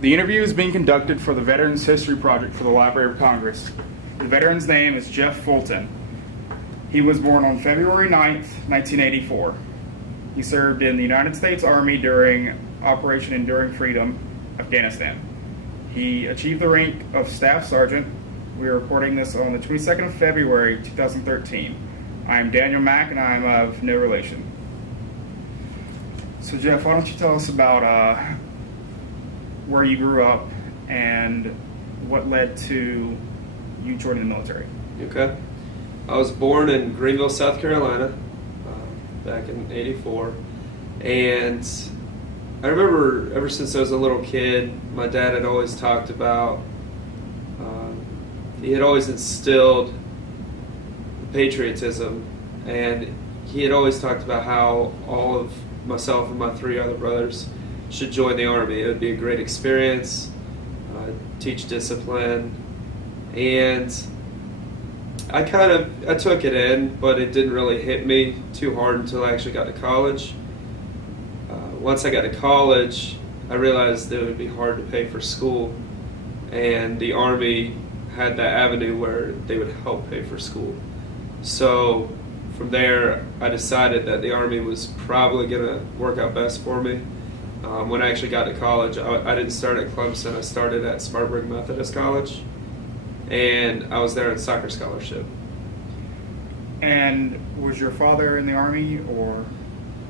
The interview is being conducted for the Veterans History Project for the Library of Congress. The veteran's name is Jeff Fulton. He was born on February 9th, 1984. He served in the United States Army during Operation Enduring Freedom, Afghanistan. He achieved the rank of Staff Sergeant. We are recording this on the 22nd of February, 2013. I am Daniel Mack, and I am of no relation. So Jeff, why don't you tell us about where you grew up and what led to you joining the military? Okay. I was born in Greenville, South Carolina, back in '84, and I remember ever since I was a little kid, my dad had always talked about, he had always instilled patriotism, and he had always talked about how all of myself and my three other brothers should join the Army. It would be a great experience, teach discipline, and I took it in, but it didn't really hit me too hard until I actually got to college. Once I got to college, I realized that it would be hard to pay for school, and the Army had that avenue where they would help pay for school. So from there, I decided that the Army was probably going to work out best for me. When I actually got to college, I didn't start at Clemson. I started at Spartanburg Methodist College, and I was there on soccer scholarship. And was your father in the Army, or?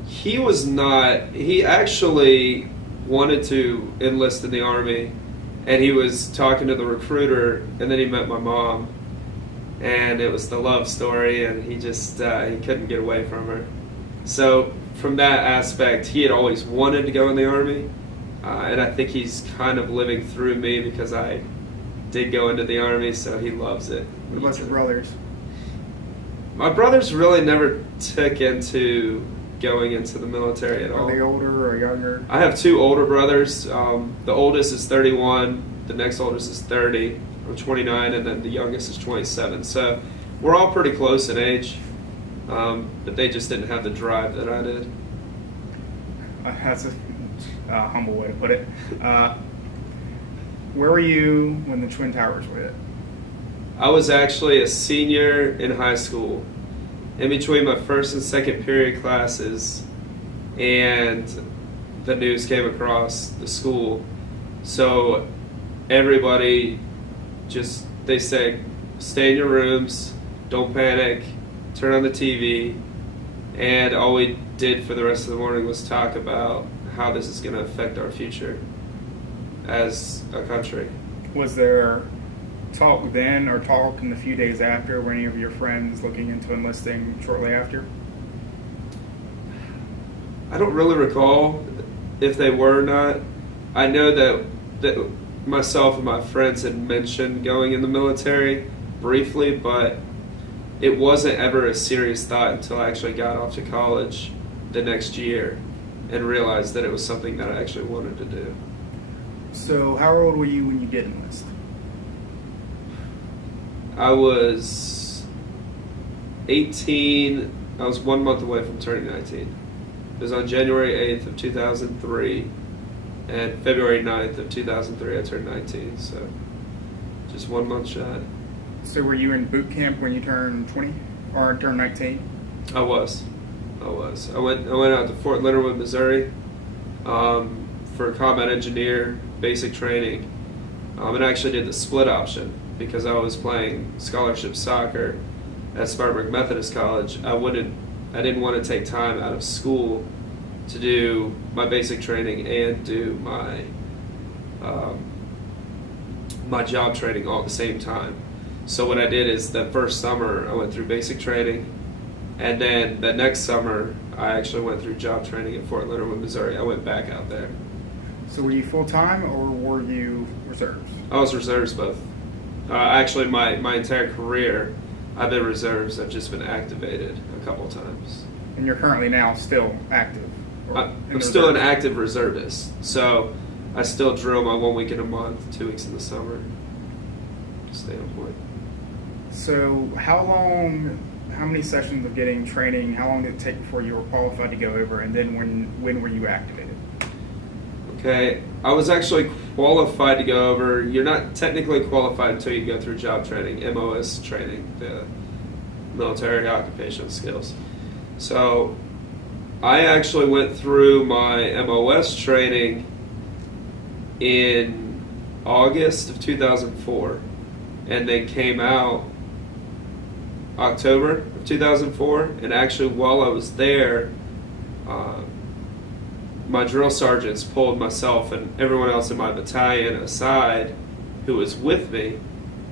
He was not. He actually wanted to enlist in the Army, and he was talking to the recruiter, and then he met my mom, and it was the love story, and he just he couldn't get away from her. So from that aspect, he had always wanted to go in the Army, and I think he's kind of living through me because I did go into the Army, so he loves it. What about your brothers? My brothers really never took into going into the military at all. Are they older or younger? I have two older brothers. The oldest is 31, the next oldest is 30, or 29, and then the youngest is 27. So we're all pretty close in age, but they just didn't have the drive that I did. That's a humble way to put it. Where were you when the Twin Towers were hit? I was actually a senior in high school, in between my first and second period classes, and the news came across the school. So everybody they say, stay in your rooms, don't panic, turn on the TV, and all we did for the rest of the morning was talk about how this is going to affect our future as a country. Was there talk then or talk in the few days after? Were any of your friends looking into enlisting shortly after? I don't really recall if they were or not. I know that myself and my friends had mentioned going in the military briefly, but it wasn't ever a serious thought until I actually got off to college the next year and realized that it was something that I actually wanted to do. So how old were you when you did enlist? I was 18. I was 1 month away from turning 19. It was on January 8th of 2003, and February 9th of 2003 I turned 19, so just 1 month shy. So were you in boot camp when you turned 20 or turned 19? I was. I went out to Fort Leonard Wood, Missouri, for combat engineer basic training, and I actually did the split option because I was playing scholarship soccer at Spartanburg Methodist College. I didn't want to take time out of school to do my basic training and do my my job training all at the same time. So what I did is that first summer I went through basic training, and then the next summer I actually went through job training in Fort Leonard Wood, Missouri. I went back out there. So were you full-time or were you reserves? I was reserves both. Actually, my entire career I've been reserves. I've just been activated a couple times. And you're currently now still active? I'm still an active reservist, so I still drill my 1 week in a month, 2 weeks in the summer. Stay on point. So how many sessions of getting training, how long did it take before you were qualified to go over, and then when were you activated? Okay, I was actually qualified to go over. You're not technically qualified until you go through job training, MOS training, the military occupational skills. So I actually went through my MOS training in August of 2004 and then came out October of 2004. And actually, while I was there, my drill sergeants pulled myself and everyone else in my battalion aside who was with me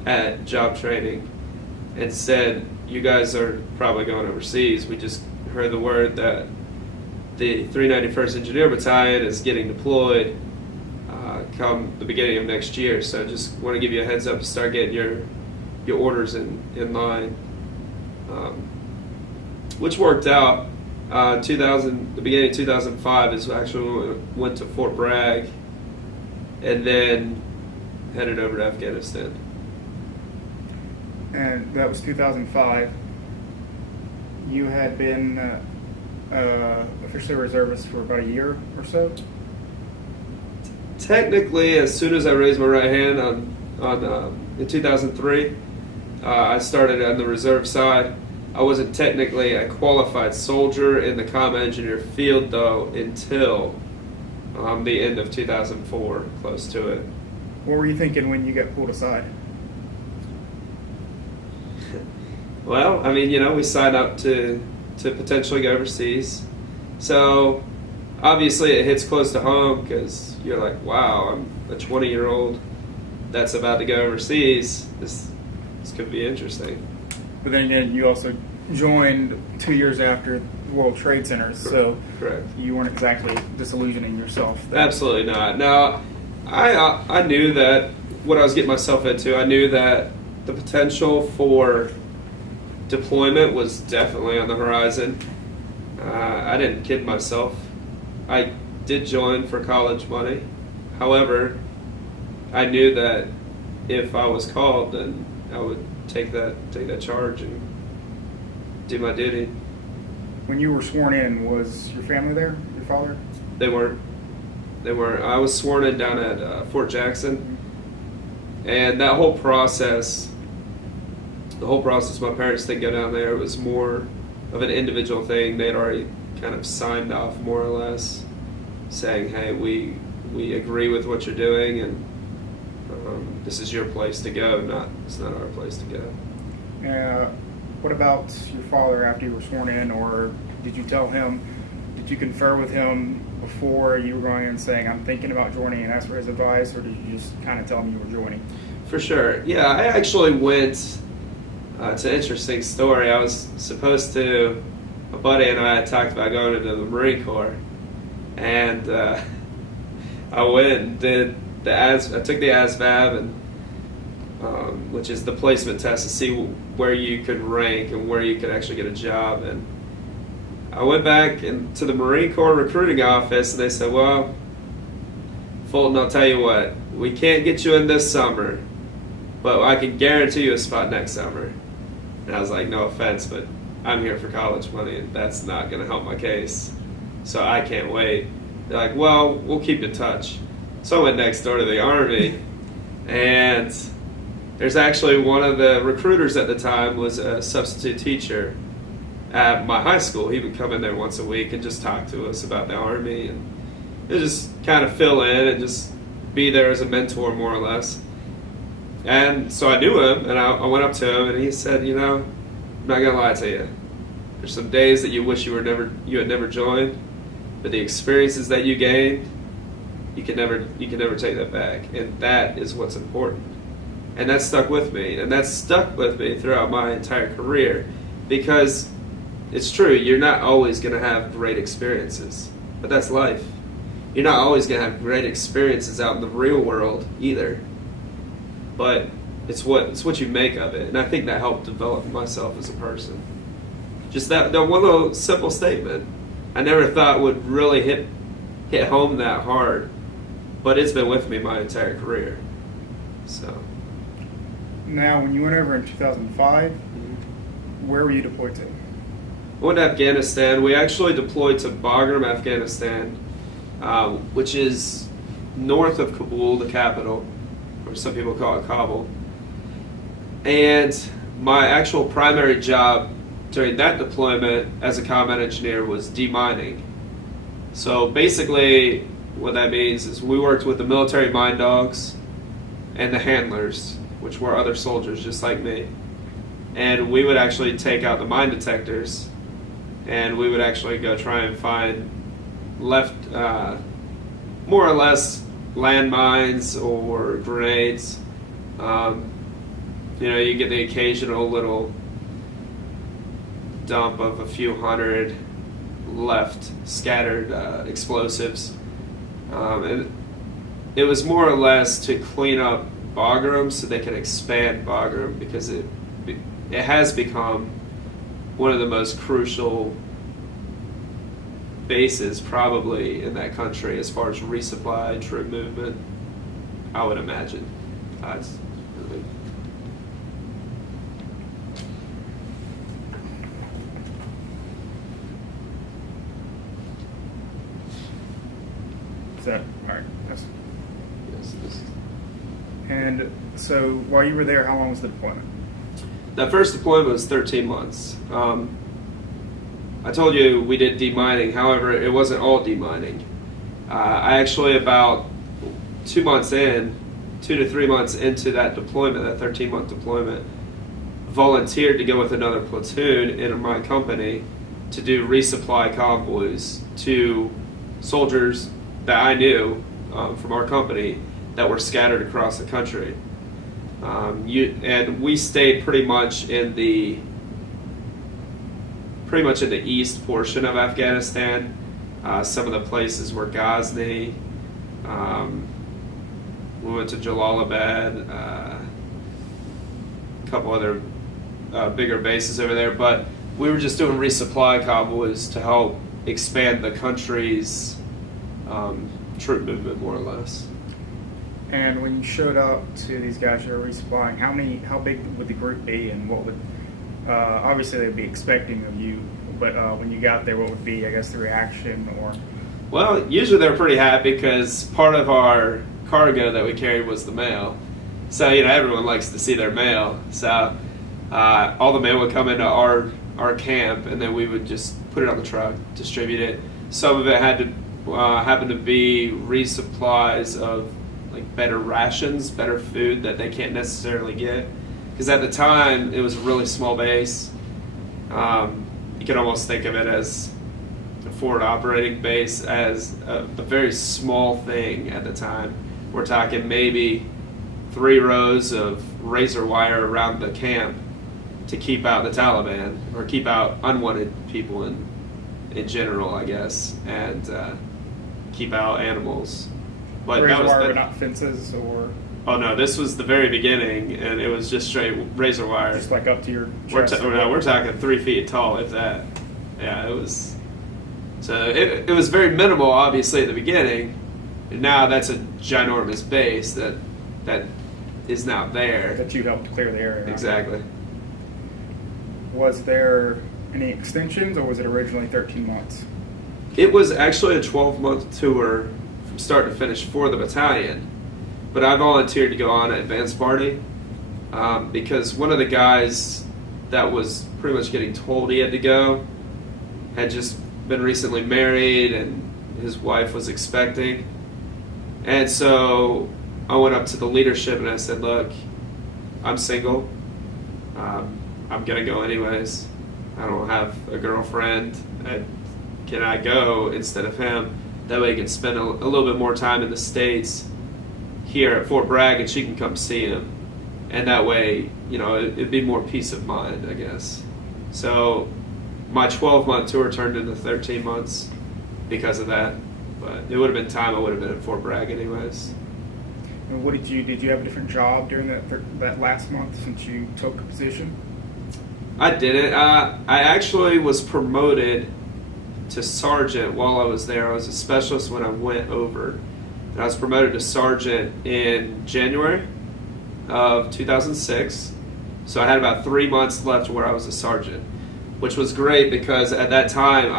at job training and said, "You guys are probably going overseas. We just heard the word that the 391st Engineer Battalion is getting deployed come the beginning of next year. So just want to give you a heads up to start getting your orders in line." Which worked out. The beginning of 2005 is actually when we went to Fort Bragg and then headed over to Afghanistan. And that was 2005. You had been officially a reservist for about a year or so? Technically, as soon as I raised my right hand in 2003, I started on the reserve side. I wasn't technically a qualified soldier in the comm engineer field, though, until the end of 2004, close to it. What were you thinking when you got pulled aside? Well, I mean, we signed up to potentially go overseas. So, obviously, it hits close to home because you're like, wow, I'm a 20-year-old that's about to go overseas. This could be interesting. But then again, you also joined 2 years after the World Trade Center, so correct. You weren't exactly disillusioning yourself. Absolutely not. Now, I knew that what I was getting myself into. I knew that the potential for deployment was definitely on the horizon. I didn't kid myself. I did join for college money. However, I knew that if I was called, then I would take that charge and do my duty. When you were sworn in, was your family there? Your father? They weren't. I was sworn in down at Fort Jackson, and that whole process, my parents didn't go down there. It was more of an individual thing. They'd already kind of signed off, more or less, saying, "Hey, we agree with what you're doing, and this is your place to go. It's not our place to go." What about your father after you were sworn in, or did you tell him? Did you confer with him before you were going in saying, "I'm thinking about joining," and ask for his advice, or did you just kind of tell him you were joining? For sure. Yeah, I actually went. It's an interesting story. I was supposed to. A buddy and I had talked about going into the Marine Corps, and I went and did I took the ASVAB, and which is the placement test to see where you could rank and where you could actually get a job. And I went back to the Marine Corps recruiting office, and they said, "Well, Fulton, I'll tell you what, we can't get you in this summer, but I can guarantee you a spot next summer." And I was like, "No offense, but I'm here for college money, and that's not going to help my case, so I can't wait." They're like, "Well, we'll keep in touch." So I went next door to the Army, and there's actually one of the recruiters at the time was a substitute teacher at my high school. He would come in there once a week and just talk to us about the Army, and just kind of fill in and just be there as a mentor, more or less. And so I knew him, and I went up to him, and he said, "I'm not gonna lie to you. There's some days that you wish you had never joined, but the experiences that you gained, you can never take that back, and that is what's important." And that stuck with me, and that's stuck with me throughout my entire career, because it's true, you're not always going to have great experiences, but that's life. You're not always going to have great experiences out in the real world either, but it's what you make of it, and I think that helped develop myself as a person. Just that one little simple statement, I never thought would really hit home that hard, but it's been with me my entire career. So. Now, when you went over in 2005, where were you deployed to? I went to Afghanistan. We actually deployed to Bagram, Afghanistan, which is north of Kabul, the capital, or some people call it Kabul. And my actual primary job during that deployment as a combat engineer was demining. So basically what that means is we worked with the military mine dogs and the handlers, which were other soldiers just like me. And we would actually take out the mine detectors, and we would actually go try and find left, more or less, landmines or grenades. You get the occasional little dump of a few hundred left scattered explosives. And it was more or less to clean up Bagram so they can expand Bagram, because it has become one of the most crucial bases probably in that country as far as resupply and troop movement, I would imagine. It's really Is that all right? yes. And so, while you were there, how long was the deployment? That first deployment was 13 months. I told you we did demining. However, it wasn't all demining. I actually, about 2 to 3 months into that deployment, that 13-month deployment, volunteered to go with another platoon in my company to do resupply convoys to soldiers that I knew from our company that were scattered across the country. And we stayed pretty much in the east portion of Afghanistan. Some of the places were Ghazni. We went to Jalalabad, a couple other bigger bases over there, but we were just doing resupply convoys to help expand the country's troop movement, more or less. And when you showed up to these guys who were resupplying, how big would the group be, and what would, obviously they'd be expecting of you, but when you got there, what would be, I guess, the reaction? Or Well, usually they're pretty happy because part of our cargo that we carried was the mail. So, everyone likes to see their mail. So all the mail would come into our camp, and then we would just put it on the truck, distribute it. Some of it had to happen to be resupplies of better rations, better food that they can't necessarily get. Because at the time, it was a really small base. You can almost think of it as a forward operating base, as a very small thing at the time. We're talking maybe 3 rows of razor wire around the camp to keep out the Taliban, or keep out unwanted people in general, I guess, and keep out animals. But razor that was wire, but not fences, or oh no, this was the very beginning, and it was just straight razor wire. just like up to your We're, chest? we're talking 3 feet tall, if that. Yeah, it was. So it was very minimal, obviously, at the beginning. And now that's a ginormous base that is now there. that you helped clear the area. Right? Exactly. Was there any extensions, or was it originally 13 months? It was actually a 12-month tour from start to finish for the battalion. But I volunteered to go on an advance party because one of the guys that was pretty much getting told he had to go had just been recently married, and his wife was expecting. And so I went up to the leadership and I said, look, I'm single. I'm going to go anyways. I don't have a girlfriend. Can I go instead of him? That way he can spend a little bit more time in the States here at Fort Bragg, and she can come see him. And that way, it'd be more peace of mind, I guess. So my 12-month tour turned into 13 months because of that. But it would have been time I would have been at Fort Bragg anyways. And what did you have a different job during that last month since you took a position? I didn't. I actually was promoted to sergeant while I was there. I was a specialist when I went over. And I was promoted to sergeant in January of 2006. So I had about 3 months left where I was a sergeant, which was great because at that time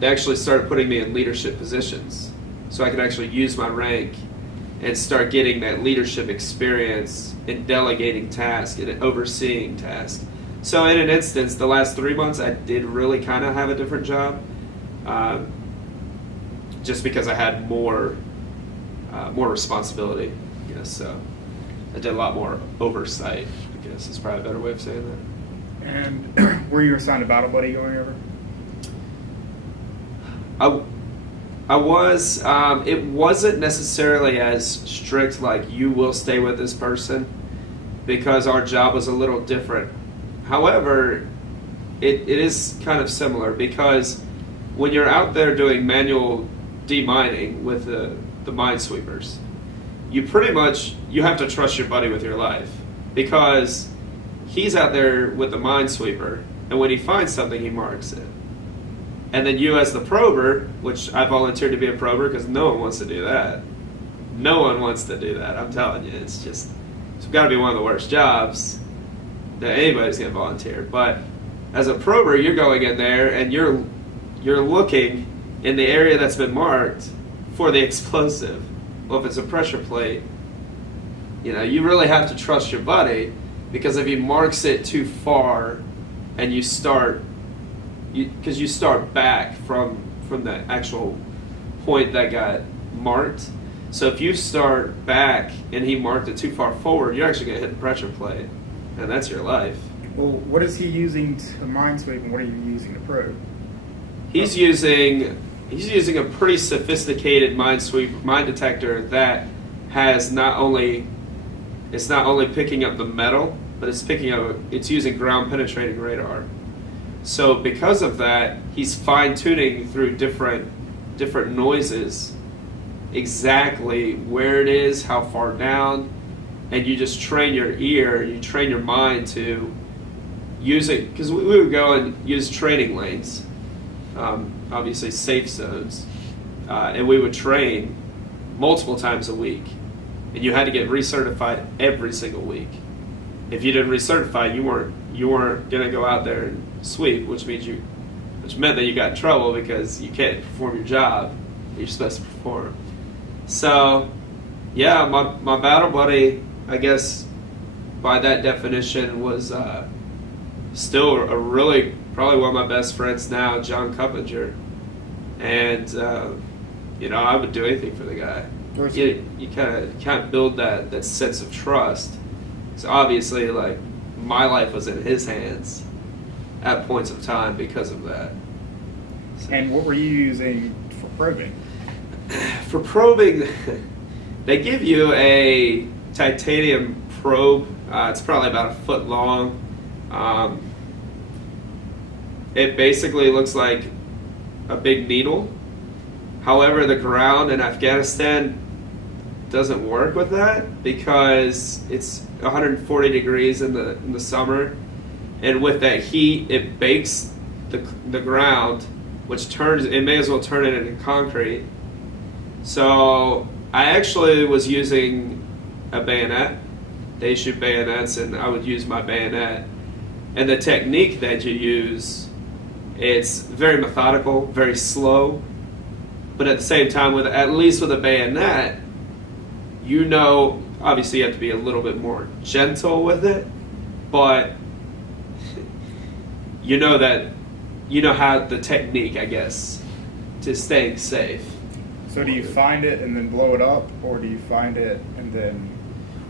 they actually started putting me in leadership positions. so I could actually use my rank and start getting that leadership experience in delegating tasks and overseeing tasks. So in an instance, the last 3 months I did really kind of have a different job, just because I had more responsibility. So I did a lot more oversight, I guess is probably a better way of saying that. And were you assigned a battle buddy going over? I was. It wasn't necessarily as strict like you will stay with this person, because our job was a little different. However, it is kind of similar, because when you're out there doing manual demining with the minesweepers, you have to trust your buddy with your life, because he's out there with the minesweeper, and when he finds something, he marks it. And then you as the prober, which I volunteered to be a prober because no one wants to do that. No one wants to do that, I'm telling you. It's got to be one of the worst jobs that anybody's going to volunteer. But as a prober, you're going in there and you're looking in the area that's been marked for the explosive. Well, if it's a pressure plate, you really have to trust your buddy, because if he marks it too far and you start back from the actual point that got marked. So if you start back and he marked it too far forward, you're actually going to hit the pressure plate, and that's your life. Well, what is he using to minesweep, and what are you using to probe? He's using a pretty sophisticated mine detector that has it's not only picking up the metal, but it's using ground penetrating radar. So because of that, he's fine-tuning through different noises exactly where it is, how far down, and you just train your ear, you train your mind to use it, because we would go and use training lanes, obviously safe zones, and we would train multiple times a week, and you had to get recertified every single week. If you didn't recertify, you weren't going to go out there and sweep, which meant that you got in trouble because you can't perform your job that you're supposed to perform. So, yeah, my battle buddy, I guess by that definition, was still probably one of my best friends now, John Cuppinger. And I would do anything for the guy. You kind of build that sense of trust. So obviously, like, my life was in his hands at points of time because of that. So. And what were you using for probing? For probing, they give you a titanium probe. It's probably about a foot long. It basically looks like a big needle. However, the ground in Afghanistan doesn't work with that, because it's 140 degrees in the summer, and with that heat, it bakes the ground, which it may as well turn it into concrete. So I actually was using a bayonet. They shoot bayonets, and I would use my bayonet. And the technique that you use, it's very methodical, very slow, but at the same time, at least with a bayonet, obviously you have to be a little bit more gentle with it, but you know how the technique, I guess, to staying safe. So do you find it and then blow it up, or do you find it and then...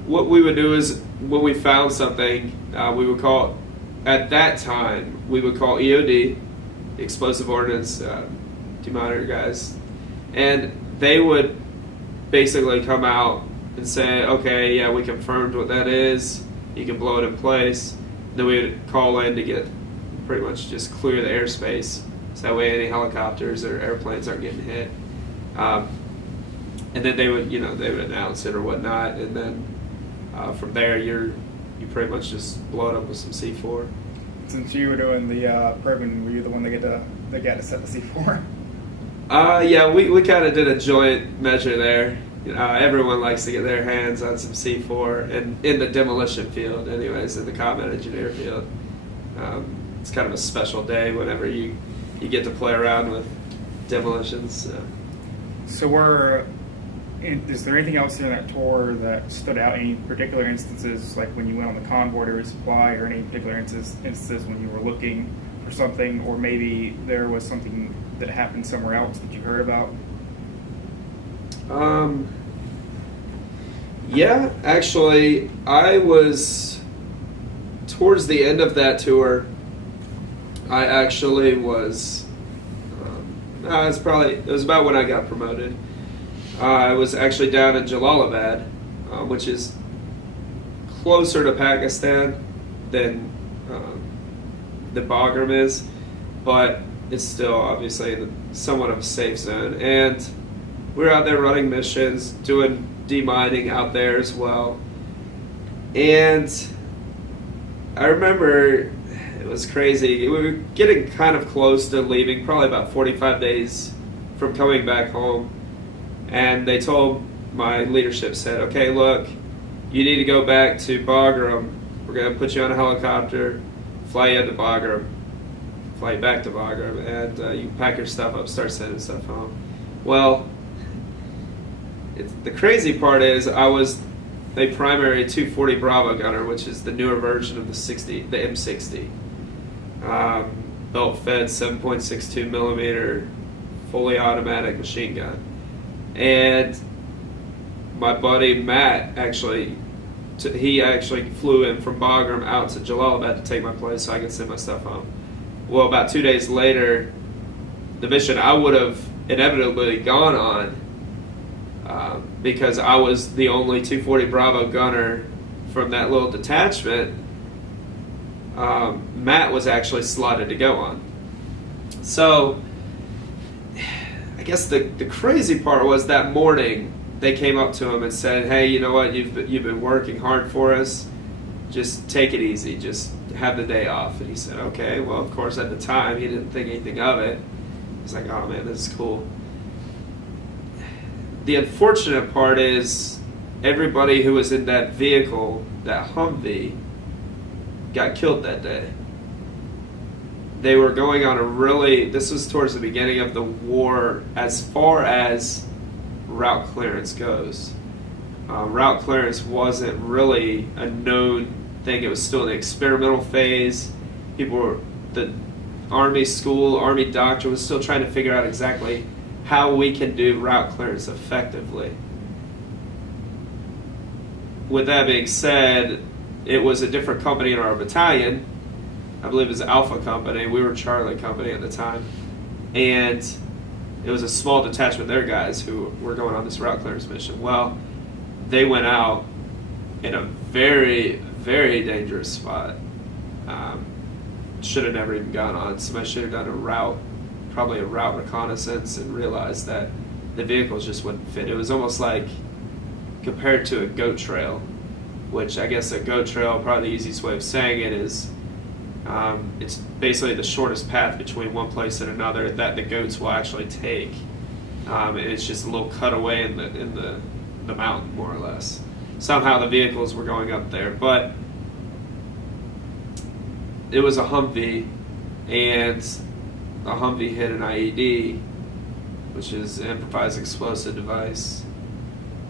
What we would do is, when we found something, we would call, at that time, we would call EOD, Explosive Ordnance Demonitor guys, and they would basically come out and say, okay, yeah, we confirmed what that is, you can blow it in place. Then we would call in to get pretty much just clear the airspace, so that way any helicopters or airplanes aren't getting hit. And then they would announce it or whatnot, and then from there you pretty much just blow it up with some C4. Since you were doing the probing, were you the one that got to set the C4? Yeah, we kind of did a joint measure there. Everyone likes to get their hands on some C4, and in the demolition field, anyways, in the combat engineer field. It's kind of a special day whenever you get to play around with demolitions. So is there anything else in that tour that stood out? Any particular instances, like when you went on the convoy to resupply, or any particular instances when you were looking for something, or maybe there was something that happened somewhere else that you heard about? Yeah, actually, I was towards the end of that tour. I actually was. It was about when I got promoted. I was actually down in Jalalabad, which is closer to Pakistan than Bagram is, but it's still obviously somewhat of a safe zone. And we were out there running missions, doing demining out there as well. And I remember it was crazy. We were getting kind of close to leaving, probably about 45 days from coming back home. And they told my leadership, said, okay, look, you need to go back to Bagram. We're going to put you on a helicopter, fly you into Bagram, fly you back to Bagram, and you pack your stuff up, start sending stuff home. Well, the crazy part is I was a primary 240 Bravo gunner, which is the newer version of the M60. Belt-fed 7.62 millimeter fully automatic machine gun. And my buddy Matt he actually flew in from Bagram out to Jalalabad to take my place so I could send my stuff home. Well, about 2 days later, the mission I would have inevitably gone on, because I was the only 240 Bravo gunner from that little detachment, Matt was actually slotted to go on. So I guess the crazy part was that morning they came up to him and said, hey, you know what, you've been working hard for us, just take it easy, just have the day off. And he said, okay. Well, of course, at the time he didn't think anything of it. He's like, oh man, this is cool. The unfortunate part is everybody who was in that vehicle, that Humvee, got killed that day. They were going on this was towards the beginning of the war as far as route clearance goes. Route clearance wasn't really a known thing. It was still in the experimental phase. The Army school, Army doctrine was still trying to figure out exactly how we can do route clearance effectively. With that being said, it was a different company in our battalion. I believe it was Alpha Company. We were Charlie Company at the time. And it was a small detachment of their guys who were going on this route clearance mission. Well, they went out in a very, very dangerous spot. Should have never even gone on. Somebody should have done probably a route reconnaissance, and realized that the vehicles just wouldn't fit. It was almost like compared to a goat trail, which I guess a goat trail, probably the easiest way of saying it is, it's basically the shortest path between one place and another that the goats will actually take. And it's just a little cutaway in the mountain, more or less. Somehow the vehicles were going up there, but it was a Humvee, and a Humvee hit an IED, which is an improvised explosive device.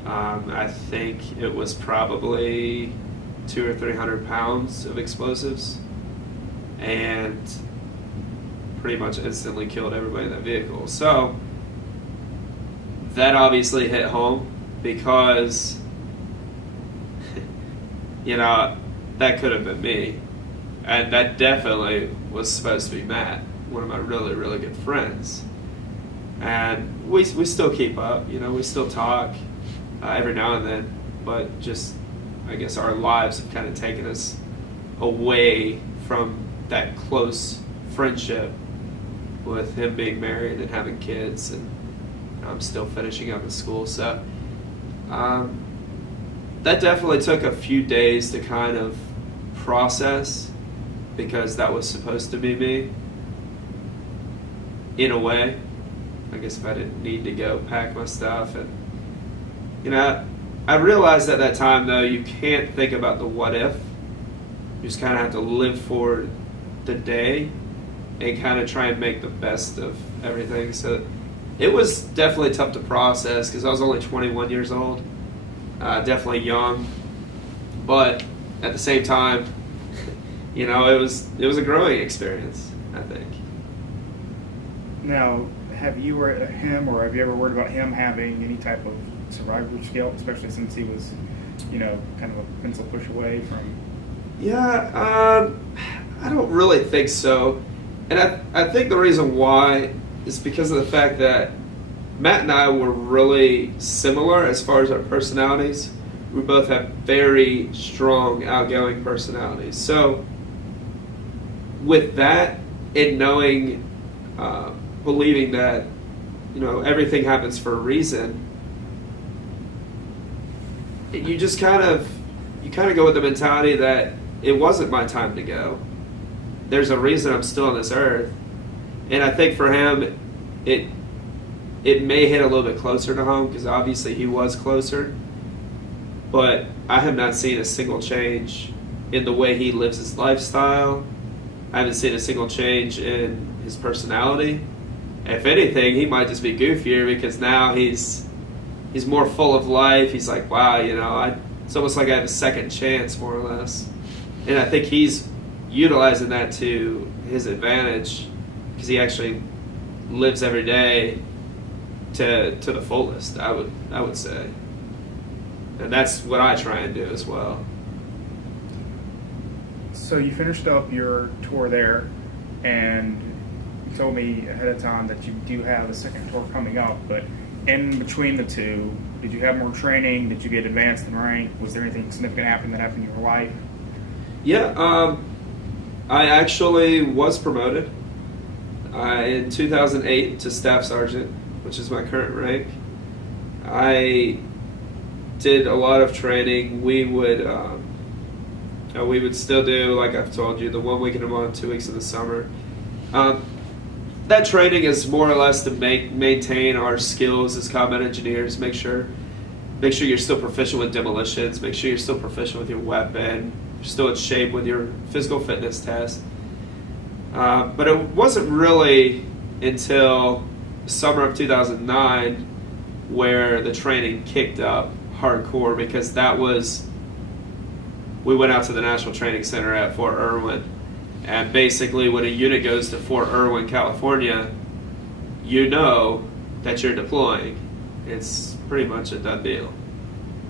I think it was probably 200 or 300 pounds of explosives, and pretty much instantly killed everybody in that vehicle. So that obviously hit home, because that could have been me, and that definitely was supposed to be Matt, one of my really, really good friends. And we still keep up, we still talk every now and then, but just, I guess our lives have kind of taken us away from that close friendship, with him being married and having kids, and I'm still finishing up in school. So that definitely took a few days to kind of process, because that was supposed to be me in a way. I guess if I didn't need to go pack my stuff. And I realized at that time, though, you can't think about the what if. You just kind of have to live for the day and kind of try and make the best of everything. So It was definitely tough to process because I was only 21 years old, definitely young, but at the same time, it was a growing experience, I think. Now, have you or him, or have you ever worried about him having any type of survivor's guilt, especially since he was, kind of a pencil push away from? Yeah, I don't really think so, and I think the reason why is because of the fact that Matt and I were really similar as far as our personalities. We both have very strong, outgoing personalities. So, with that, and knowing, believing that, everything happens for a reason, you just kind of go with the mentality that it wasn't my time to go. There's a reason I'm still on this earth. And I think for him, it may hit a little bit closer to home because obviously he was closer. But I have not seen a single change in the way he lives his lifestyle. I haven't seen a single change in his personality. If anything, he might just be goofier because now he's more full of life. He's like, wow, it's almost like I have a second chance, more or less. And I think he's utilizing that to his advantage because he actually lives every day to the fullest, I would say. And that's what I try and do as well. So you finished up your tour there, and you told me ahead of time that you do have a second tour coming up, but in between the two, did you have more training? Did you get advanced in rank? Was there anything significant that happened in your life? Yeah, I actually was promoted in 2008 to Staff Sergeant, which is my current rank. I did a lot of training. We would still do, like I've told you, the 1 week in a month, 2 weeks in the summer. That training is more or less to maintain our skills as combat engineers. Make sure you're still proficient with demolitions. Make sure you're still proficient with your weapon. You're still in shape with your physical fitness test. But it wasn't really until summer of 2009 where the training kicked up hardcore, because we went out to the National Training Center at Fort Irwin. And basically when a unit goes to Fort Irwin, California, you know that you're deploying. It's pretty much a done deal.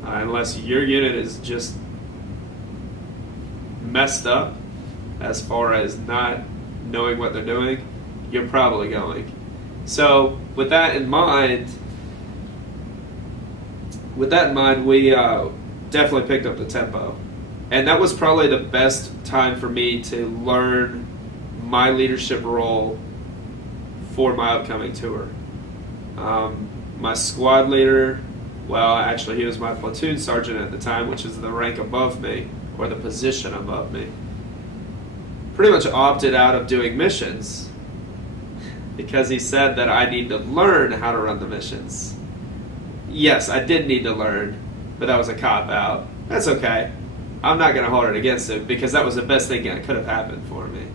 Unless your unit is just messed up as far as not knowing what they're doing, you're probably going. So with that in mind, we definitely picked up the tempo. And that was probably the best time for me to learn my leadership role for my upcoming tour. My squad leader, well, actually he was my platoon sergeant at the time, which is the rank above me, or the position above me, pretty much opted out of doing missions because he said that I need to learn how to run the missions. Yes, I did need to learn, but that was a cop-out. That's okay. I'm not going to hold it against him because that was the best thing that could have happened for me.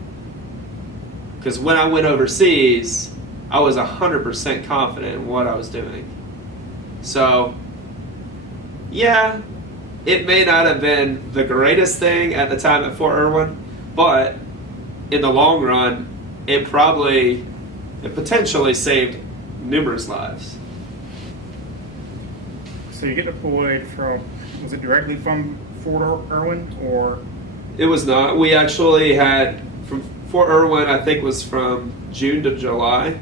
Because when I went overseas, I was 100% confident in what I was doing. So, yeah, it may not have been the greatest thing at the time at Fort Irwin, but in the long run, it potentially saved numerous lives. So you get deployed was it directly from Fort Irwin, or? It was not. We actually had, from Fort Irwin, I think was from June to July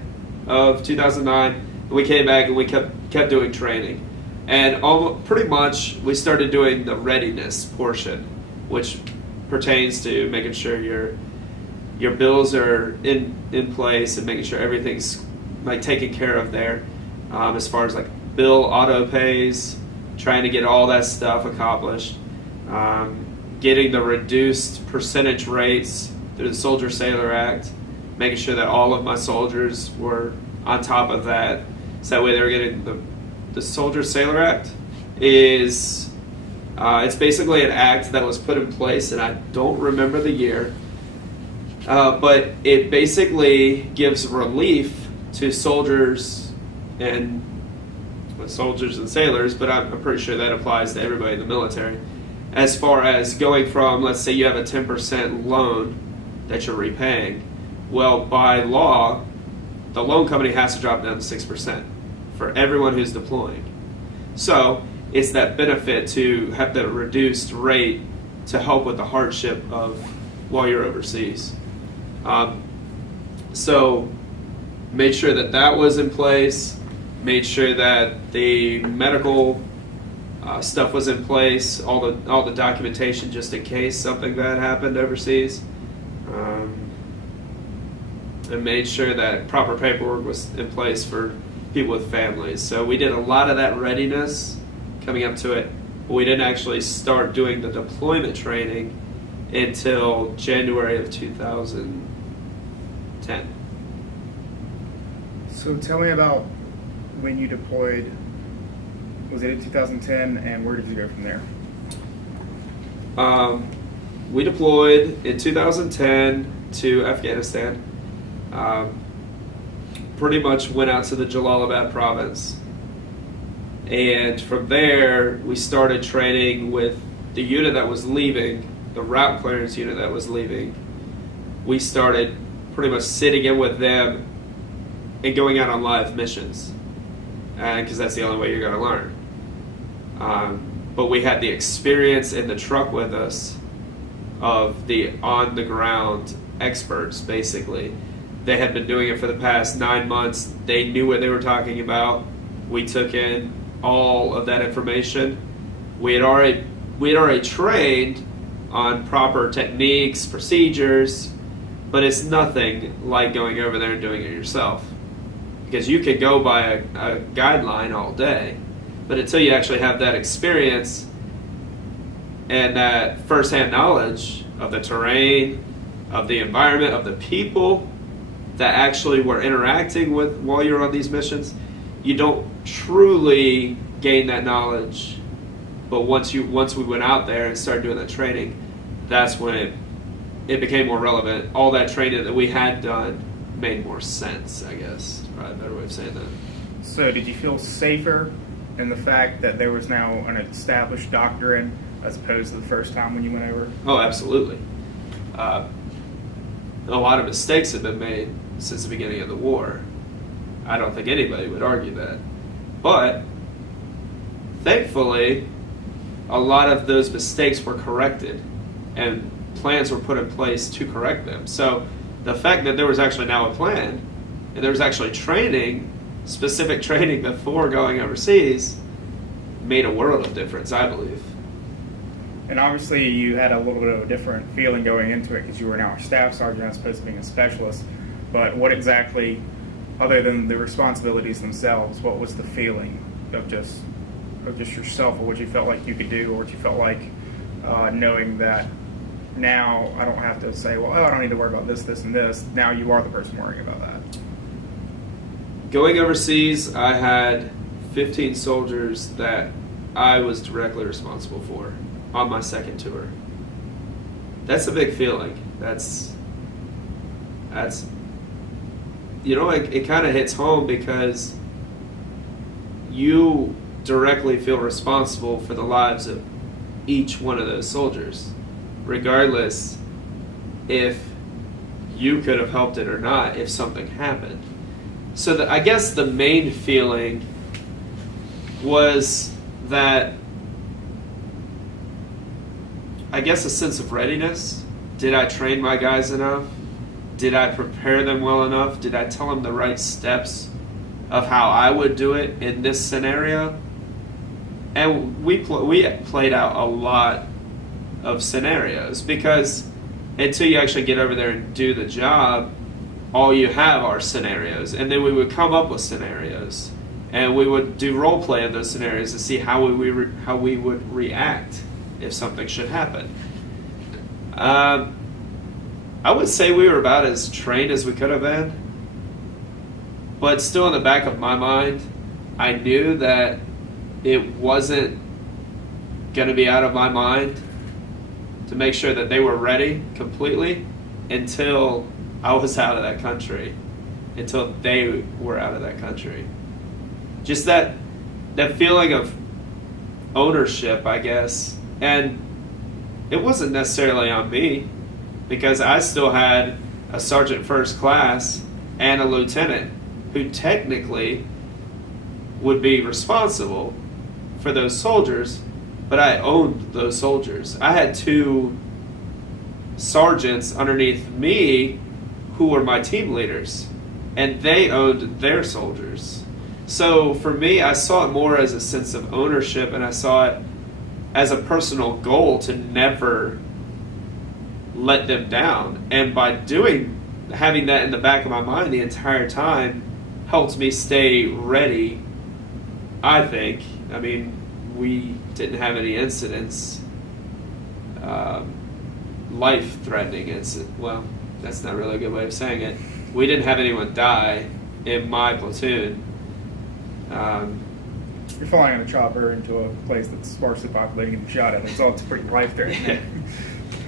of 2009. And we came back and we kept doing training. And pretty much we started doing the readiness portion, which pertains to making sure your bills are in place and making sure everything's like taken care of there, as far as like bill auto pays, trying to get all that stuff accomplished, getting the reduced percentage rates through the Soldier Sailor Act, making sure that all of my soldiers were on top of that, so that way they were getting the Soldier Sailor Act is it's basically an act that was put in place, and I don't remember the year, but it basically gives relief to soldiers and with soldiers and sailors, but I'm pretty sure that applies to everybody in the military. As far as going from, let's say you have a 10% loan that you're repaying, well, by law, the loan company has to drop down to 6% for everyone who's deploying. So it's that benefit to have the reduced rate to help with the hardship of while you're overseas. So made sure that that was in place, made sure that the medical stuff was in place, all the documentation just in case something bad happened overseas, and made sure that proper paperwork was in place for people with families. So we did a lot of that readiness coming up to it, but we didn't actually start doing the deployment training until January of 2010. So tell me about when you deployed. Was it in 2010, and where did you go from there? We deployed in 2010 to Afghanistan. Pretty much went out to the Jalalabad province. And from there, we started training with the unit that was leaving, the route clearance unit that was leaving. We started pretty much sitting in with them and going out on live missions, because that's the only way you're going to learn. But we had the experience in the truck with us of the on-the-ground experts, basically. They had been doing it for the past 9 months. They knew what they were talking about. We took in all of that information. We had already trained on proper techniques, procedures, but it's nothing like going over there and doing it yourself. Because you could go by a guideline all day, but until you actually have that experience and that first-hand knowledge of the terrain, of the environment, of the people that actually we're interacting with while you're on these missions, you don't truly gain that knowledge. But once we went out there and started doing that training, that's when it became more relevant. All that training that we had done made more sense, I guess. Probably a better way of saying that. So did you feel safer in the fact that there was now an established doctrine as opposed to the first time when you went over? Oh, absolutely. A lot of mistakes have been made since the beginning of the war. I don't think anybody would argue that. But thankfully, a lot of those mistakes were corrected and plans were put in place to correct them. So the fact that there was actually now a plan and there was actually training, specific training before going overseas, made a world of difference, I believe. And obviously you had a little bit of a different feeling going into it because you were now a staff sergeant as opposed to being a specialist. But what exactly, other than the responsibilities themselves, what was the feeling of just yourself, or what you felt like you could do, or what you felt like knowing that now I don't have to say, well, I don't need to worry about this, this, and this. Now you are the person worrying about that. Going overseas, I had 15 soldiers that I was directly responsible for on my second tour. That's a big feeling. That's it kind of hits home because you directly feel responsible for the lives of each one of those soldiers, regardless if you could have helped it or not if something happened. So I guess the main feeling was that, I guess, a sense of readiness. Did I train my guys enough? Did I prepare them well enough? Did I tell them the right steps of how I would do it in this scenario? And we played out a lot of scenarios, because until you actually get over there and do the job, all you have are scenarios. And then we would come up with scenarios, and we would do role play of those scenarios to see how we would react if something should happen. I would say we were about as trained as we could have been, but still in the back of my mind, I knew that it wasn't going to be out of my mind to make sure that they were ready completely until I was out of that country, until they were out of that country. just that feeling of ownership, I guess. And it wasn't necessarily on me, because I still had a sergeant first class and a lieutenant who technically would be responsible for those soldiers, but I owned those soldiers. I had 2 sergeants underneath me who were my team leaders, and they owned their soldiers. So for me, I saw it more as a sense of ownership, and I saw it as a personal goal to never let them down. And by having that in the back of my mind the entire time helped me stay ready, I think. I mean, we didn't have any incidents, life-threatening incidents. Well, that's not really a good way of saying it. We didn't have anyone die in my platoon. You're flying on a chopper into a place that's sparsely populated and shot at. It's pretty life-threatening. Yeah,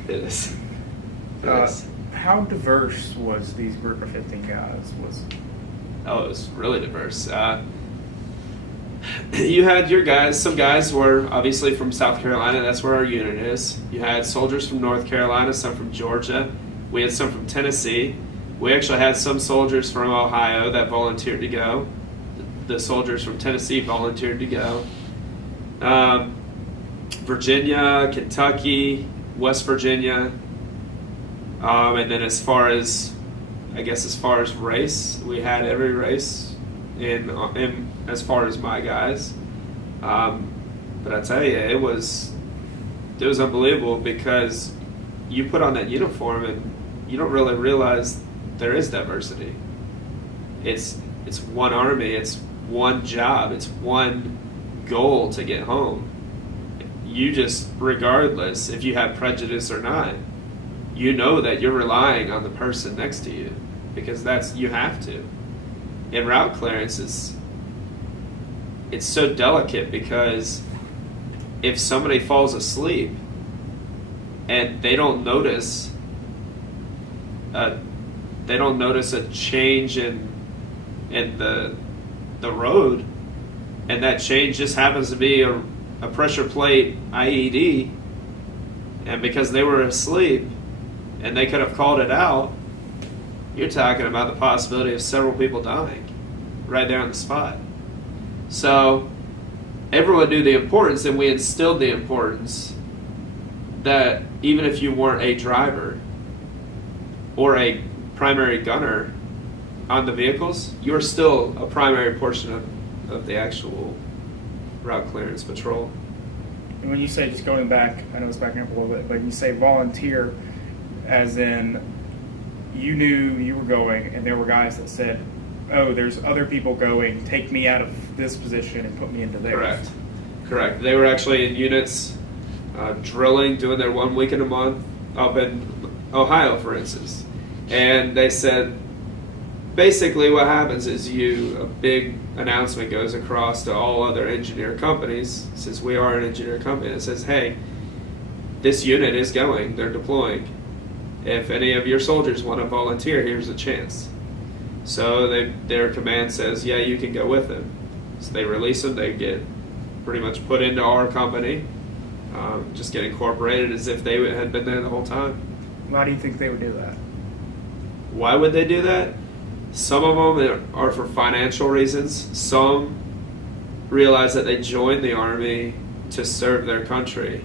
it is. How diverse was these group of 15 guys? It was really diverse. You had your guys. Some guys were obviously from South Carolina. That's where our unit is. You had soldiers from North Carolina, some from Georgia. We had some from Tennessee. We actually had some soldiers from Ohio that volunteered to go. The soldiers from Tennessee volunteered to go. Virginia, Kentucky, West Virginia. And then as far as race, we had every race in as far as my guys. But I tell you, it was unbelievable, because you put on that uniform and you don't really realize there is diversity. It's one army, it's one job, it's one goal to get home. You just, regardless if you have prejudice or not, you know that you're relying on the person next to you, because you have to. In route clearance, it's so delicate, because if somebody falls asleep and they don't notice a change in the road, and that change just happens to be a pressure plate IED, and because they were asleep and they could have called it out, you're talking about the possibility of several people dying right there on the spot. So everyone knew the importance, and we instilled the importance that even if you weren't a driver or a primary gunner on the vehicles, you were still a primary portion of the actual route clearance patrol. And when you say, just going back, I know it's backing up a little bit, but you say volunteer, as in you knew you were going, and there were guys that said, oh, there's other people going, take me out of this position and put me into theirs. Correct. They were actually in units drilling, doing their 1 week in a month up in Ohio, for instance. And they said, basically what happens is a big announcement goes across to all other engineer companies, since we are an engineer company, that says, hey, this unit is going, they're deploying. If any of your soldiers want to volunteer, here's a chance. So their command says, yeah, you can go with them. So they release them, they get pretty much put into our company, just get incorporated as if they had been there the whole time. Why do you think they would do that? Why would they do that? Some of them are for financial reasons. Some realize that they joined the Army to serve their country,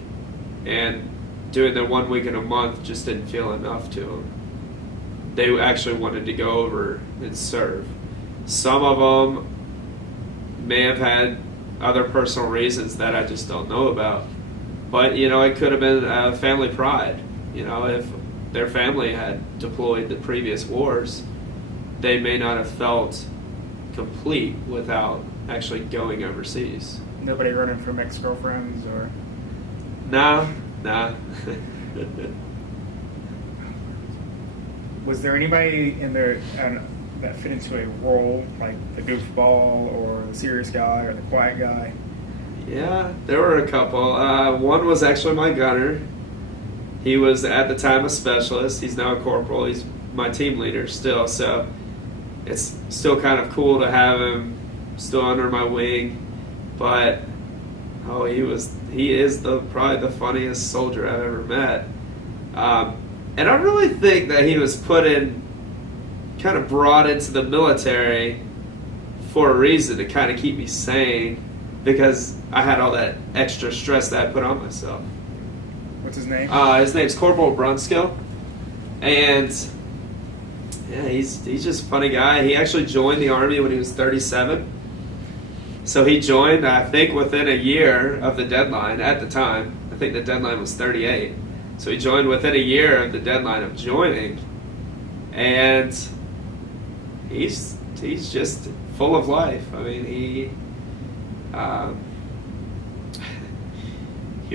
and doing their 1 week in a month just didn't feel enough to them. They actually wanted to go over and serve. Some of them may have had other personal reasons that I just don't know about. But, it could have been family pride. If their family had deployed the previous wars, they may not have felt complete without actually going overseas. Nobody running from ex-girlfriends or... Nah. Was there anybody in there that fit into a role, like the goofball or the serious guy or the quiet guy? Yeah, there were a couple. One was actually my gunner. He was at the time a specialist. He's now a corporal. He's my team leader still, so it's still kind of cool to have him still under my wing, but he is probably the funniest soldier I've ever met. And I really think that he was kind of brought into the military for a reason, to kind of keep me sane, because I had all that extra stress that I put on myself. What's his name? His name's Corporal Brunskill, and yeah, he's just a funny guy. He actually joined the Army when he was 37. So he joined, I think, within a year of the deadline at the time. I think the deadline was 38. So he joined within a year of the deadline of joining. And he's just full of life. I mean, he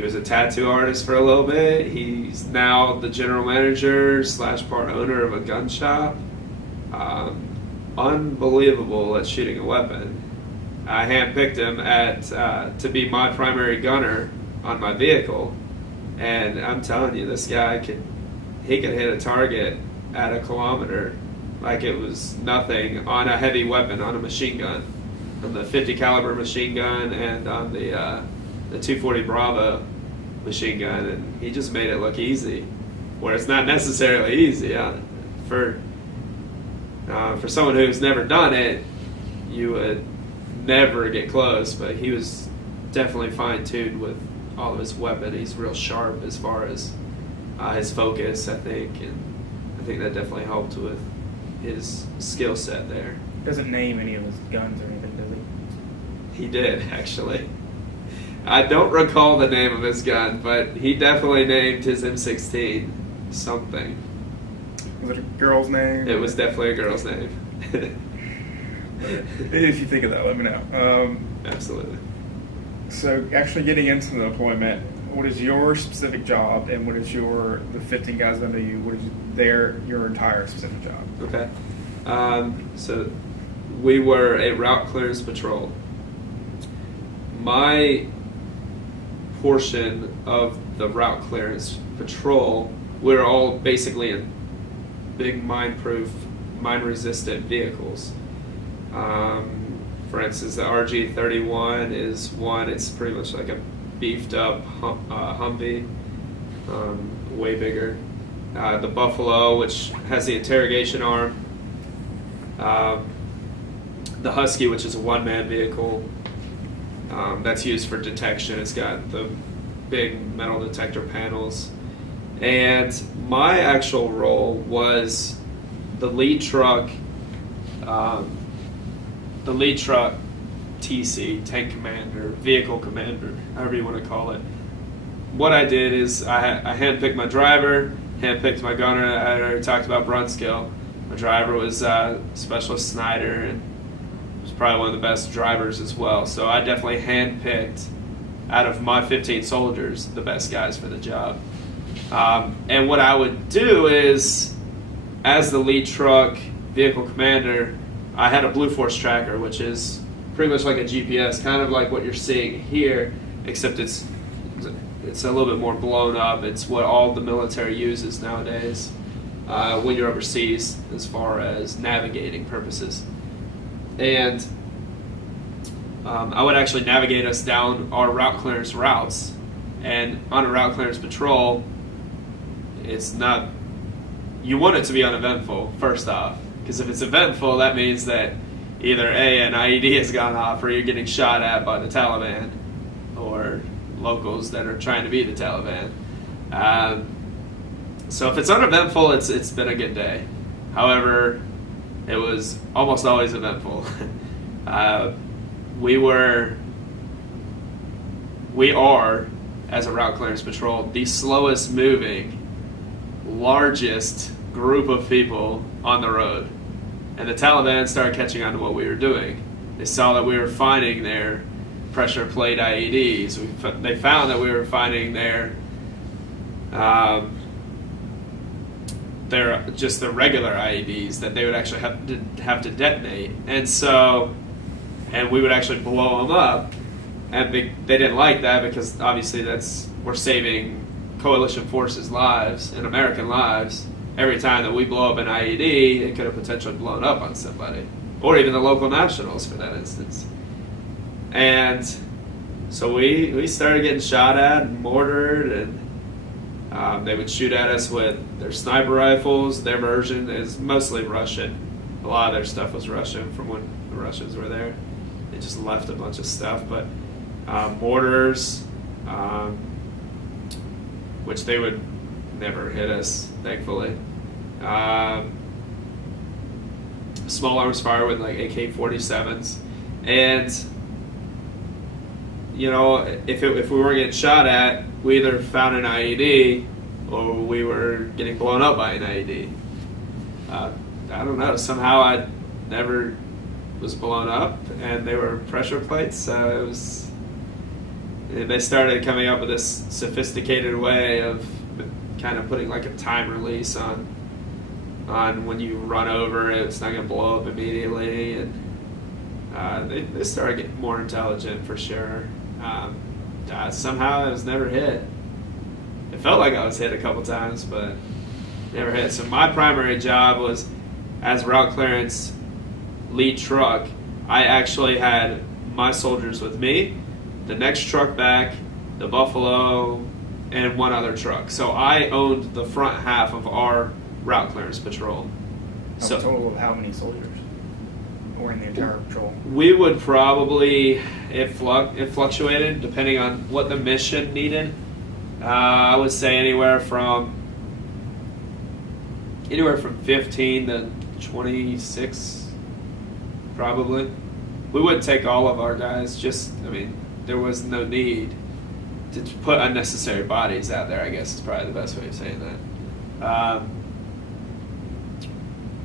was a tattoo artist for a little bit. He's now the general manager / part owner of a gun shop. Unbelievable at shooting a weapon. I handpicked him to be my primary gunner on my vehicle, and I'm telling you, this guy could hit a target at a kilometer like it was nothing on a heavy weapon, on a machine gun, on the 50 caliber machine gun, and on the 240 Bravo machine gun, and he just made it look easy, where it's not necessarily easy. For someone who's never done it, you would never get close, but he was definitely fine-tuned with all of his weapon. He's real sharp as far as his focus, I think, and I think that definitely helped with his skill set there. He doesn't name any of his guns or anything, does he? He did, actually. I don't recall the name of his gun, but he definitely named his M16 something. Was it a girl's name? It was definitely a girl's name. If you think of that, let me know. Absolutely. So, actually getting into the deployment, what is your specific job, and what is the 15 guys under you, what is your entire specific job? Okay. So, we were a route clearance patrol. My portion of the route clearance patrol, we were all basically in big mine-proof, mine-resistant vehicles. For instance, the RG-31 is one. It's pretty much like a beefed-up Humvee, way bigger. The Buffalo, which has the interrogation arm. The Husky, which is a one-man vehicle. That's used for detection. It's got the big metal detector panels. And my actual role was the lead truck TC, tank commander, vehicle commander, however you want to call it. What I did is I handpicked my driver, handpicked my gunner. I already talked about Brunskill. My driver was Specialist Snyder, and was probably one of the best drivers as well. So I definitely handpicked, out of my 15 soldiers, the best guys for the job. And what I would do is, as the lead truck vehicle commander, I had a Blue Force tracker, which is pretty much like a GPS, kind of like what you're seeing here, except it's a little bit more blown up. It's what all the military uses nowadays when you're overseas, as far as navigating purposes. And I would actually navigate us down our route clearance routes. And on a route clearance patrol, it's not, you want it to be uneventful, first off. Because if it's eventful, that means that either A, an IED has gone off, or you're getting shot at by the Taliban, or locals that are trying to be the Taliban. So if it's uneventful, it's been a good day. However, it was almost always eventful. We are, as a route clearance patrol, the slowest moving, largest group of people on the road. And the Taliban started catching on to what we were doing. They saw that we were finding their pressure plate IEDs. They found that we were finding their just the regular IEDs that they would actually have to detonate. And we would actually blow them up. And they didn't like that, because obviously we're saving coalition forces' lives and American lives. Every time that we blow up an IED, it could have potentially blown up on somebody. or even the local nationals for that instance. And so we started getting shot at and mortared, and they would shoot at us with their sniper rifles. Their version is mostly Russian. A lot of their stuff was Russian from when the Russians were there. They just left a bunch of stuff, but mortars, which they would never hit us, thankfully. Small arms fire with like AK-47s, and you know, if we were getting shot at, we either found an IED or we were getting blown up by an IED. I don't know. Somehow I never was blown up, and they were pressure plates. So it was. They started coming up with this sophisticated way of kind of putting like a time release on when you run over it, it's not going to blow up immediately, and they started getting more intelligent for sure. Somehow I was never hit. It felt like I was hit a couple times, but never hit. So my primary job was as route clearance lead truck. I actually had my soldiers with me, the next truck back, the Buffalo, and one other truck. So I owned the front half of our route clearance patrol. A total of how many soldiers were in the entire patrol? We would probably, it fluctuated depending on what the mission needed. I would say anywhere from 15 to 26, probably. We wouldn't take all of our guys. There was no need to put unnecessary bodies out there, I guess is probably the best way of saying that.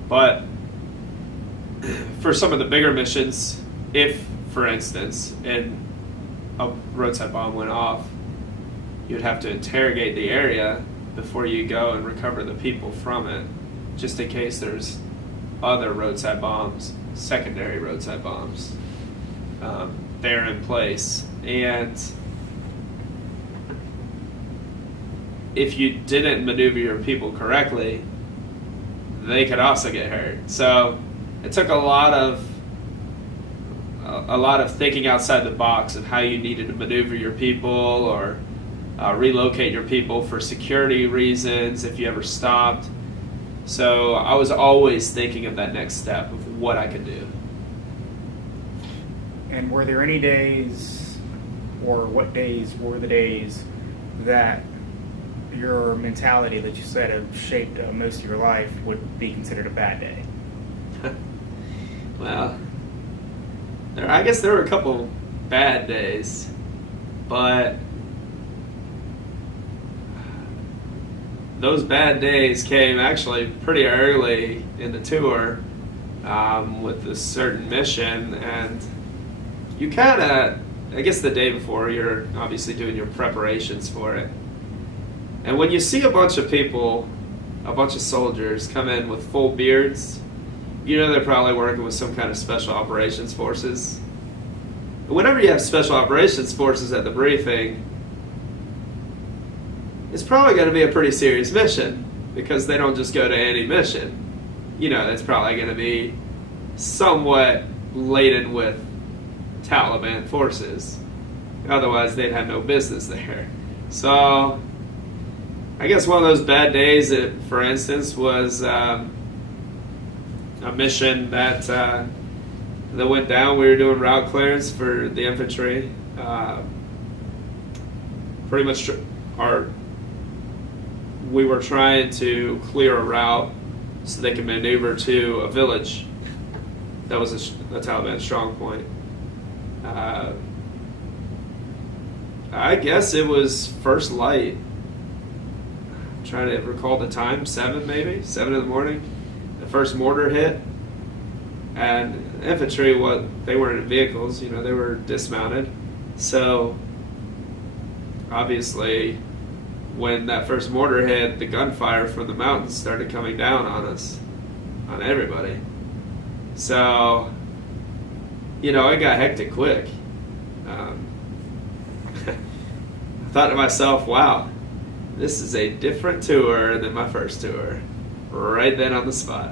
But for some of the bigger missions, if, for instance, a roadside bomb went off, you'd have to interrogate the area before you go and recover the people from it, just in case there's other roadside bombs, secondary roadside bombs, there in place. And if you didn't maneuver your people correctly, they could also get hurt. So it took a lot of thinking outside the box of how you needed to maneuver your people or relocate your people for security reasons if you ever stopped. So I was always thinking of that next step of what I could do. And were there any days, or what days were the days that your mentality that you said have shaped most of your life would be considered a bad day? Well, I guess there were a couple bad days, but those bad days came actually pretty early in the tour with a certain mission, and you kind of, I guess the day before, you're obviously doing your preparations for it. And when you see a bunch of people, a bunch of soldiers come in with full beards, you know they're probably working with some kind of special operations forces. And whenever you have special operations forces at the briefing, it's probably going to be a pretty serious mission, because they don't just go to any mission. You know, it's probably going to be somewhat laden with Taliban forces. Otherwise, they'd have no business there. So I guess one of those bad days, for instance, was a mission that went down. We were doing route clearance for the infantry. Pretty much we were trying to clear a route so they could maneuver to a village that was a Taliban strong point. I guess it was first light. I'm trying to recall the time, 7 in the morning. The first mortar hit, and infantry, they weren't in vehicles, they were dismounted. So obviously, when that first mortar hit, the gunfire from the mountains started coming down on us, on everybody. So, it got hectic quick. I thought to myself, wow, this is a different tour than my first tour, right then on the spot,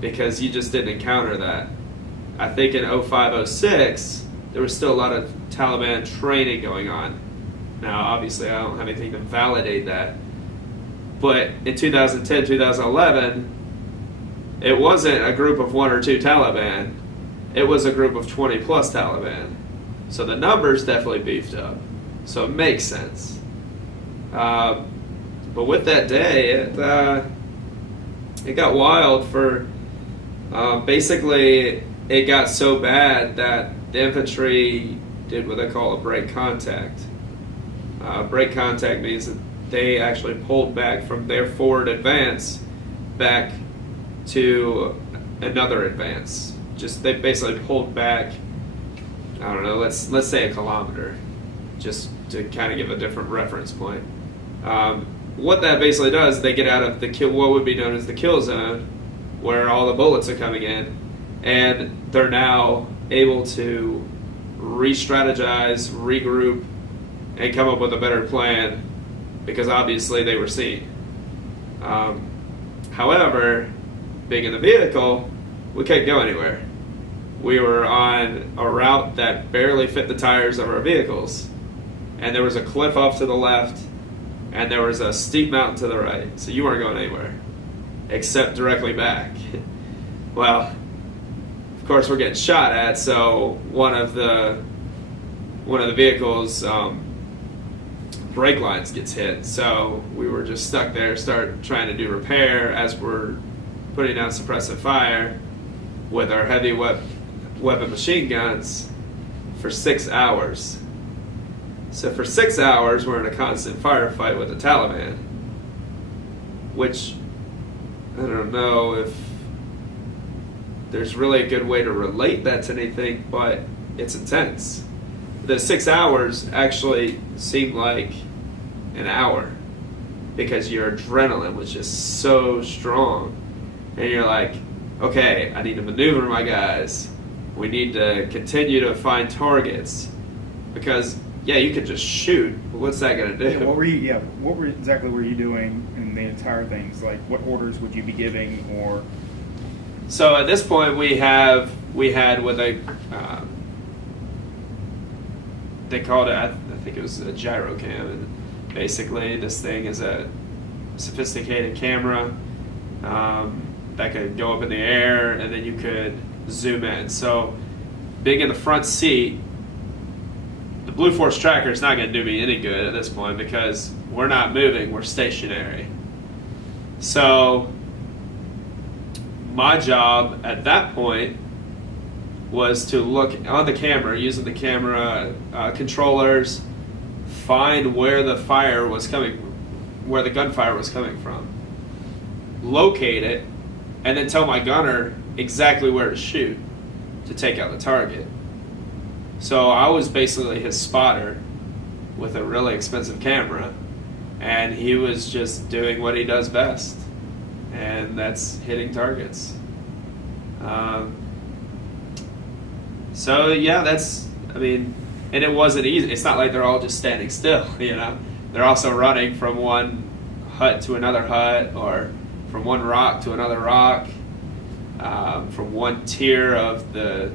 because you just didn't encounter that I think in 05, 06, there was still a lot of Taliban training going on. Now, obviously, I don't have anything to validate that. But in 2010, 2011, it wasn't a group of 1 or 2 Taliban. It was a group of 20 plus Taliban. So the numbers definitely beefed up. So it makes sense. But with that day, it got wild for basically it got so bad that the infantry did what they call a break contact. Break contact means that they actually pulled back from their forward advance back to another advance. Just they basically pulled back, I don't know, let's say a kilometer, just to kind of give a different reference point. What that basically does, they get out of what would be known as the kill zone, where all the bullets are coming in, and they're now able to re-strategize, regroup, and come up with a better plan, because obviously they were seen. However, being in the vehicle, we couldn't go anywhere. We were on a route that barely fit the tires of our vehicles, and there was a cliff off to the left, and there was a steep mountain to the right, so you weren't going anywhere except directly back. Well, of course we're getting shot at, so one of the vehicles brake lines gets hit, so we were just stuck there, start trying to do repair as we're putting down suppressive fire with our heavy weapon machine guns for 6 hours. So for 6 hours, we're in a constant firefight with the Taliban, which I don't know if there's really a good way to relate that to anything, but it's intense. The 6 hours actually seemed like an hour because your adrenaline was just so strong. And you're like, okay, I need to maneuver my guys. We need to continue to find targets. Because, yeah, you could just shoot, but what's that going to do? Yeah, what exactly were you doing in the entire things? Like, what orders would you be giving, or? So at this point, we had what they called it, I think it was a Gyro Cannon. Basically, this thing is a sophisticated camera that could go up in the air, and then you could zoom in. So being in the front seat, the Blue Force tracker is not going to do me any good at this point because we're not moving, we're stationary. So my job at that point was to look on the camera, using the camera controllers, find where the fire was coming, where the gunfire was coming from, locate it, and then tell my gunner exactly where to shoot to take out the target. So I was basically his spotter with a really expensive camera, and he was just doing what he does best, and that's hitting targets. So yeah, and it wasn't easy. It's not like they're all just standing still, you know. They're also running from one hut to another hut, or from one rock to another rock, from one tier of the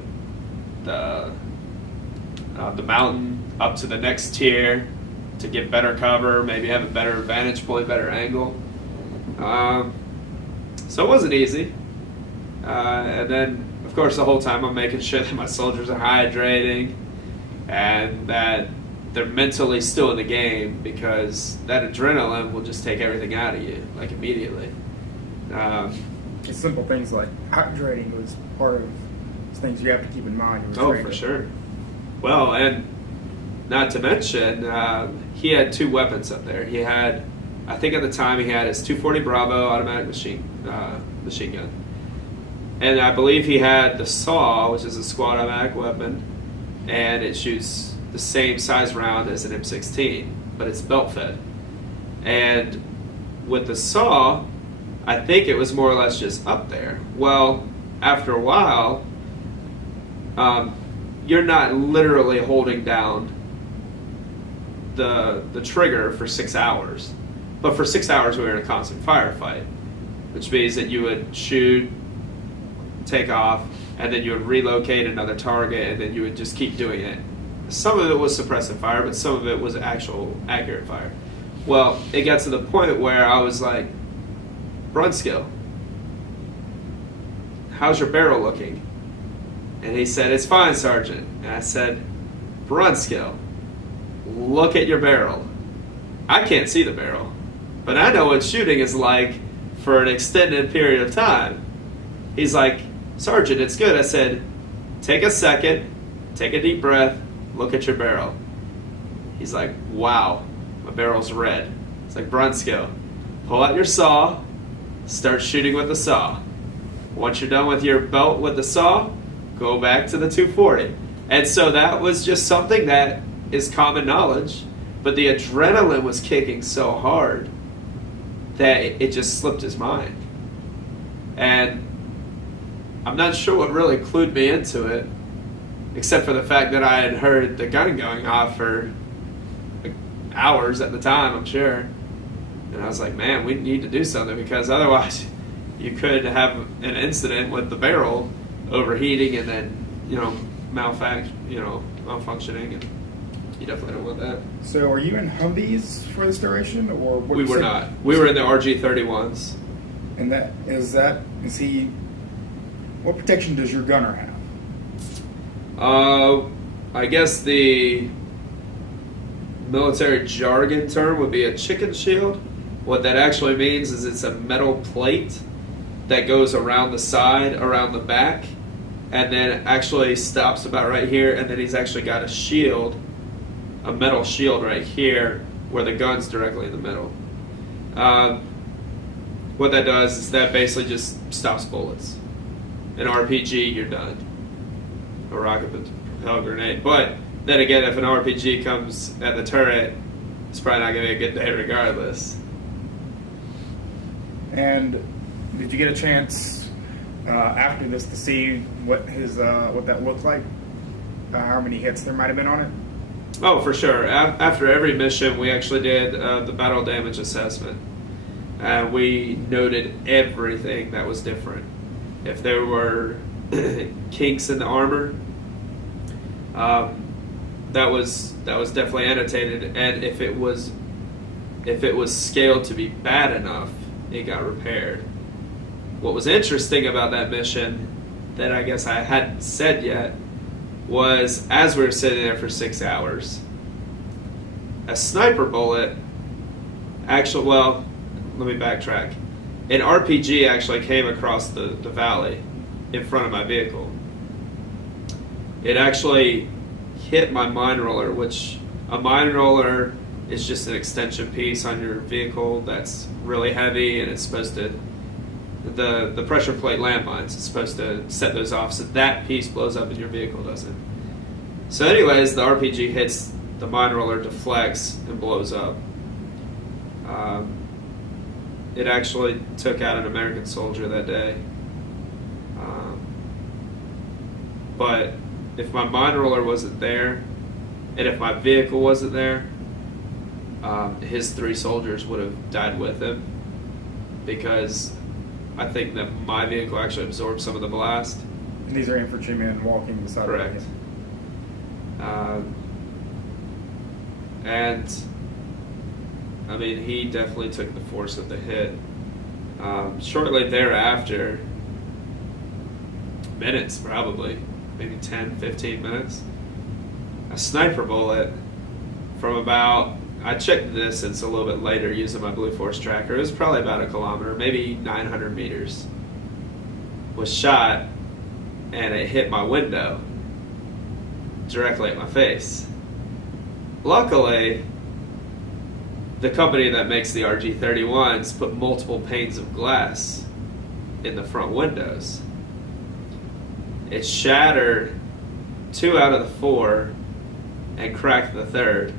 mountain up to the next tier to get better cover, maybe have a better vantage point, better angle. So it wasn't easy. And then, of course, the whole time I'm making sure that my soldiers are hydrating and that they're mentally still in the game, because that adrenaline will just take everything out of you, like, immediately. Just simple things like hydrating was part of things you have to keep in mind. Oh, for sure. Well, and not to mention, he had 2 weapons up there. He had, I think at the time, he had his 240 Bravo automatic machine gun. And I believe he had the SAW, which is a squad automatic weapon, and it shoots the same size round as an M16, but it's belt fed. And with the SAW, I think it was more or less just up there. Well, after a while, you're not literally holding down the trigger for 6 hours. But for 6 hours, we were in a constant firefight, which means that you would shoot, take off, and then you would relocate another target, and then you would just keep doing it. Some of it was suppressive fire, but some of it was actual accurate fire. Well, it got to the point where I was like, Brunskill, how's your barrel looking? And he said, it's fine, Sergeant. And I said, Brunskill, look at your barrel. I can't see the barrel, but I know what shooting is like for an extended period of time. He's like, Sergeant, it's good. I said, take a second, take a deep breath, look at your barrel. He's like, wow, my barrel's red. It's like, Brunskill, pull out your saw, start shooting with the saw. Once you're done with your belt with the saw, go back to the 240. And so that was just something that is common knowledge, but the adrenaline was kicking so hard that it just slipped his mind. And I'm not sure what really clued me into it, except for the fact that I had heard the gun going off for hours at the time, I'm sure. And I was like, man, we need to do something, because otherwise you could have an incident with the barrel overheating and then, malfunctioning, and you definitely don't want that. So, are you in Humvees for this duration, or what? We were not. We were in the RG-31s. And is he? What protection does your gunner have? I guess the military jargon term would be a chicken shield. What that actually means is it's a metal plate that goes around the side, around the back, and then actually stops about right here, and then he's actually got a shield, a metal shield right here, where the gun's directly in the middle. What that does is that basically just stops bullets. An RPG, you're done. A rocket propelled grenade. But then again, if an RPG comes at the turret, it's probably not going to be a good day regardless. And did you get a chance after this to see what that looked like? How many hits there might have been on it? Oh, for sure. After every mission, we actually did the battle damage assessment. We noted everything that was different. If there were kinks in the armor, that was definitely annotated. And if it was scaled to be bad enough, it got repaired. What was interesting about that mission that I guess I hadn't said yet was, as we were sitting there for 6 hours, a sniper bullet let me backtrack. An RPG actually came across the valley in front of my vehicle. It actually hit my mine roller, which a mine roller is just an extension piece on your vehicle that's really heavy, and it's supposed to, the pressure plate landmines, it's supposed to set those off so that piece blows up and your vehicle doesn't. So anyways, the RPG hits the mine roller, deflects, and blows up. It actually took out an American soldier that day. But if my mine roller wasn't there, and if my vehicle wasn't there, his 3 soldiers would have died with him, because I think that my vehicle actually absorbed some of the blast. And these are infantrymen walking beside the Correct. And I mean, he definitely took the force of the hit. Shortly thereafter, minutes probably, maybe 10, 15 minutes, a sniper bullet from about, I checked the distance a little bit later using my Blue Force tracker, it was probably about 1 kilometer, maybe 900 meters, was shot, and it hit my window directly at my face. Luckily, the company that makes the RG-31s put multiple panes of glass in the front windows. It shattered 2 out of the 4 and cracked the 3rd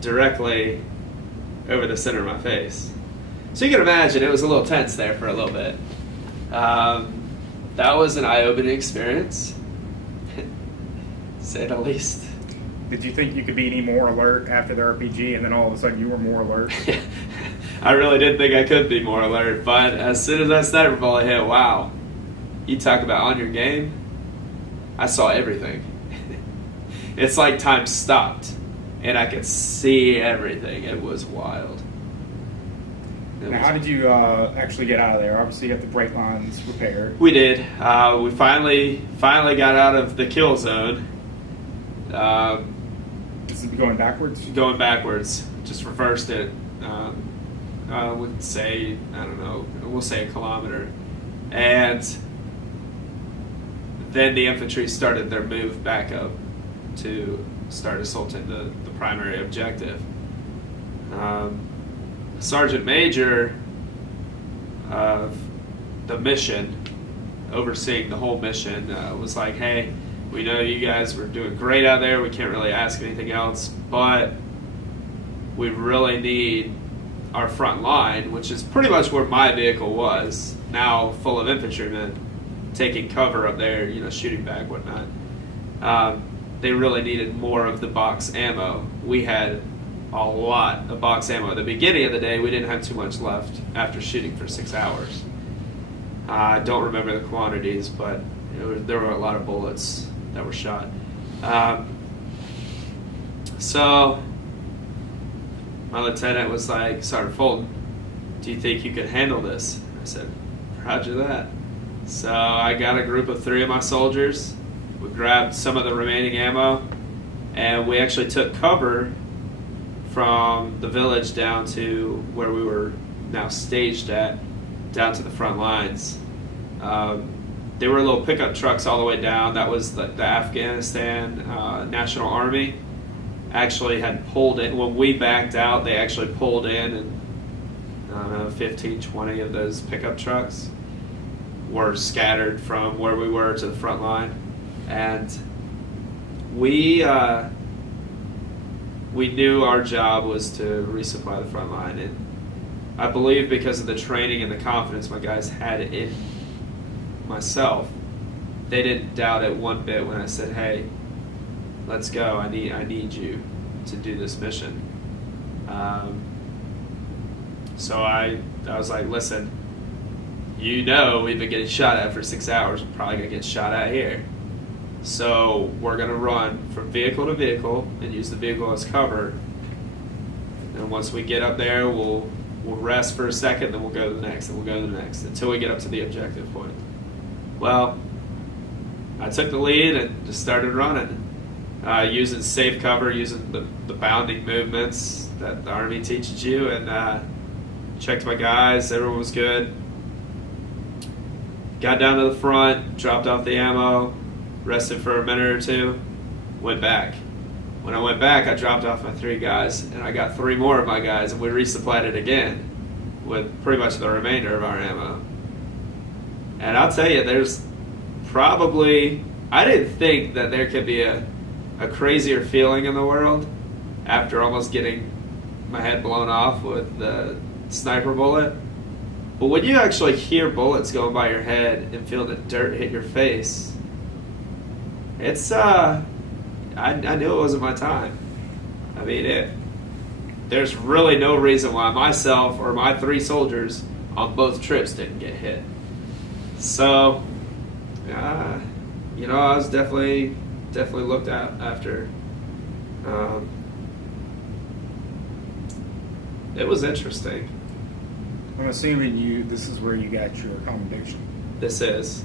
directly over the center of my face. So you can imagine it was a little tense there for a little bit. That was an eye-opening experience, to say the least. Did you think you could be any more alert after the RPG, and then all of a sudden you were more alert? I really didn't think I could be more alert, but as soon as that sniper bullet hit, wow. you talk about on your game, I saw everything. It's like time stopped, and I could see everything. It was wild. Now, how did you actually get out of there? Obviously, you got the brake lines repaired. We did. We finally got out of the kill zone. This is going backwards? Going backwards. Just reversed it. We'll say, I don't know, we'll say a kilometer. And then the infantry started their move back up to start assaulting the primary objective. Sergeant Major of the mission, overseeing the whole mission, was like, hey, we know you guys were doing great out there. We can't really ask anything else, but we really need our front line, which is pretty much where my vehicle was, now full of infantrymen, taking cover up there, shooting back, whatnot. They really needed more of the box ammo. We had a lot of box ammo. At the beginning of the day, we didn't have too much left after shooting for 6 hours. I don't remember the quantities, but there were a lot of bullets that were shot. So my lieutenant was like, Sergeant Fulton, do you think you could handle this? I said, roger that. So I got a group of 3 of my soldiers. We grabbed some of the remaining ammo, and we actually took cover from the village down to where we were now staged at, down to the front lines. There were little pickup trucks all the way down. That was the Afghanistan National Army. Actually had pulled in. When we backed out, they actually pulled in, and I don't know, 15, 20 of those pickup trucks were scattered from where we were to the front line. And we knew our job was to resupply the front line, and I believe because of the training and the confidence my guys had in myself, they didn't doubt it one bit when I said, hey, let's go, I need you to do this mission. So I was like, listen, we've been getting shot at for 6 hours, we're probably going to get shot at here. So we're going to run from vehicle to vehicle and use the vehicle as cover. And once we get up there, we'll rest for a second, then we'll go to the next, and we'll go to the next until we get up to the objective point. Well, I took the lead and just started running, using safe cover, using the bounding movements that the Army teaches you, and checked my guys. Everyone was good. Got down to the front, dropped off the ammo, rested for a minute or two, went back. When I went back, I dropped off my 3 guys, and I got 3 more of my guys, and we resupplied it again with pretty much the remainder of our ammo. And I'll tell you, there's probably, I didn't think that there could be a crazier feeling in the world after almost getting my head blown off with the sniper bullet. But when you actually hear bullets going by your head and feel the dirt hit your face, it's, I knew it wasn't my time. I mean, there's really no reason why myself or my 3 soldiers on both trips didn't get hit. So, I was definitely looked at after. It was interesting. I'm assuming this is where you got your commendation. This is.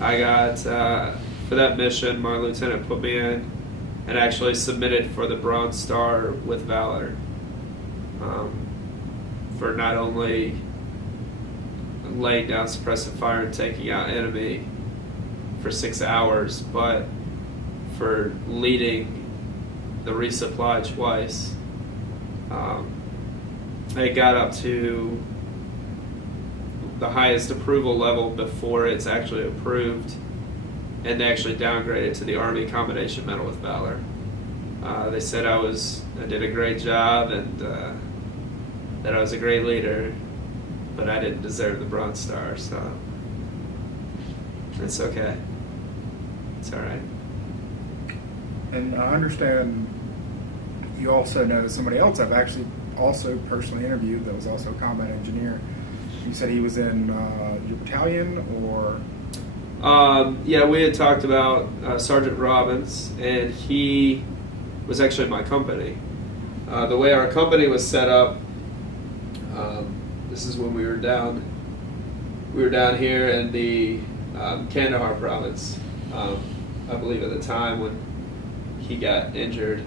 I got, for that mission, my lieutenant put me in and actually submitted for the Bronze Star with Valor, for not only laying down suppressive fire and taking out enemy for 6 hours, but for leading the resupply twice. It got up to the highest approval level before it's actually approved, and they actually downgraded to the Army Commendation Medal with Valor. They said I did a great job, and that I was a great leader, but I didn't deserve the Bronze Star, so it's okay. It's all right. And I understand you also know somebody else I've actually also personally interviewed that was also a combat engineer. You said he was in your battalion, or? Yeah, we had talked about Sergeant Robbins, and he was actually my company. The way our company was set up, this is when we were down here in the Kandahar province, I believe at the time when he got injured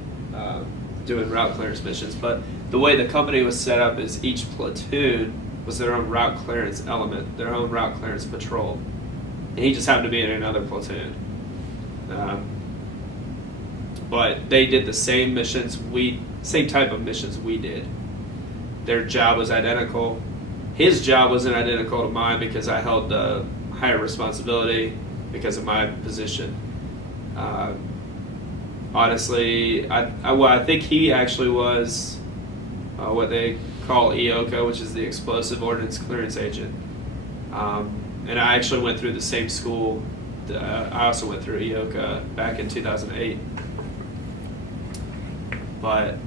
doing route clearance missions. But the way the company was set up is each platoon was their own route clearance element, their own route clearance patrol. And he just happened to be in another platoon. But they did the same missions, same type of missions we did. Their job was identical. His job wasn't identical to mine because I held the higher responsibility because of my position. Honestly, I think he actually was what they call EOCA, which is the Explosive Ordnance Clearance Agent. And I actually went through the same school. I also went through EOCA back in 2008. But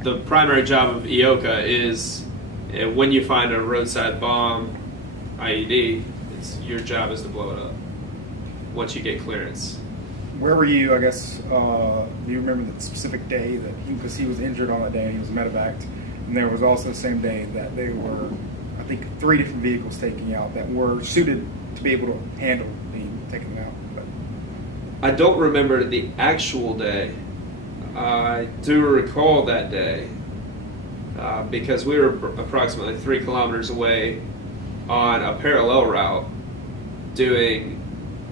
the primary job of EOCA is when you find a roadside bomb, IED, your job is to blow it up once you get clearance. Where were you, I guess, do you remember the specific day that because he was injured on that day and he was medevaced, and there was also the same day that they were, I think, 3 different vehicles taking out that were suited to be able to handle being taken out. But I don't remember the actual day. I do recall that day because we were approximately 3 kilometers away on a parallel route doing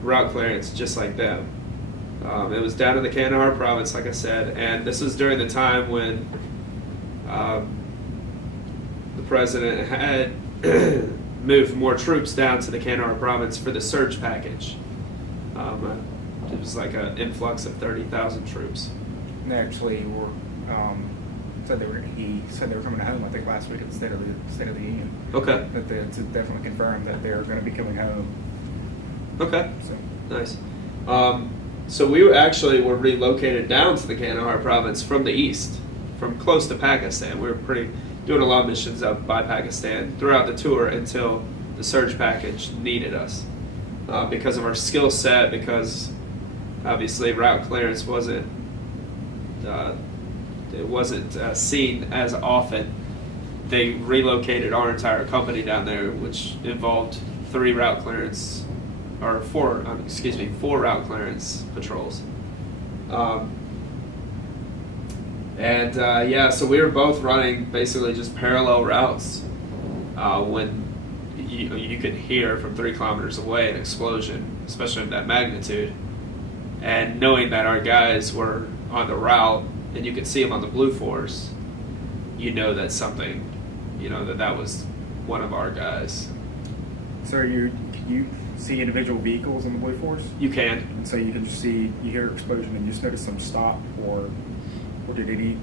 route clearance just like them. It was down in the Kandahar province, like I said, and this was during the time when the president had moved more troops down to the Kandahar province for the surge package. It was like an influx of 30,000 troops. they actually were he said they were coming home, I think, last week at the State of the Union. Okay. That they to definitely confirm that they're going to be coming home. Okay. So Nice. So we were relocated down to the Kandahar province from the east, from close to Pakistan. We were doing a lot of missions up by Pakistan throughout the tour until the surge package needed us because of our skill set. Because obviously route clearance wasn't seen as often. They relocated our entire company down there, which involved 4 route clearance patrols. So we were both running basically just parallel routes when you could hear from 3 kilometers away an explosion, especially of that magnitude. And knowing that our guys were on the route and you could see them on the Blue Force, you know that's something, that was one of our guys. So can you see individual vehicles in the Blue Force? You can. And so you can just you hear explosion and you just notice them stop, or did you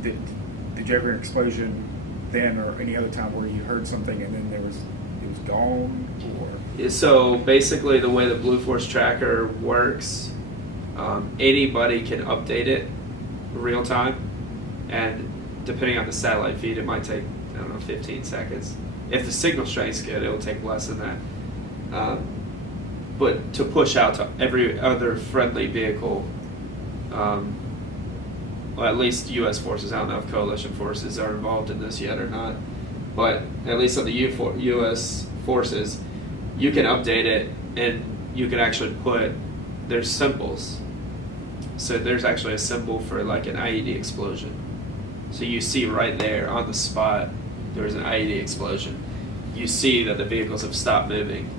ever hear an explosion then or any other time where you heard something and then it was gone? Or So basically the way the Blue Force tracker works, anybody can update it real time, and depending on the satellite feed it might take 15 seconds. If the signal strength's good, it'll take less than that. But to push out to every other friendly vehicle, well, at least U.S. forces, I don't know if coalition forces are involved in this yet or not, but at least on the U.S. forces, you can update it and you can actually there's symbols. So there's actually a symbol for like an IED explosion. So you see right there on the spot, there was an IED explosion. You see that the vehicles have stopped moving.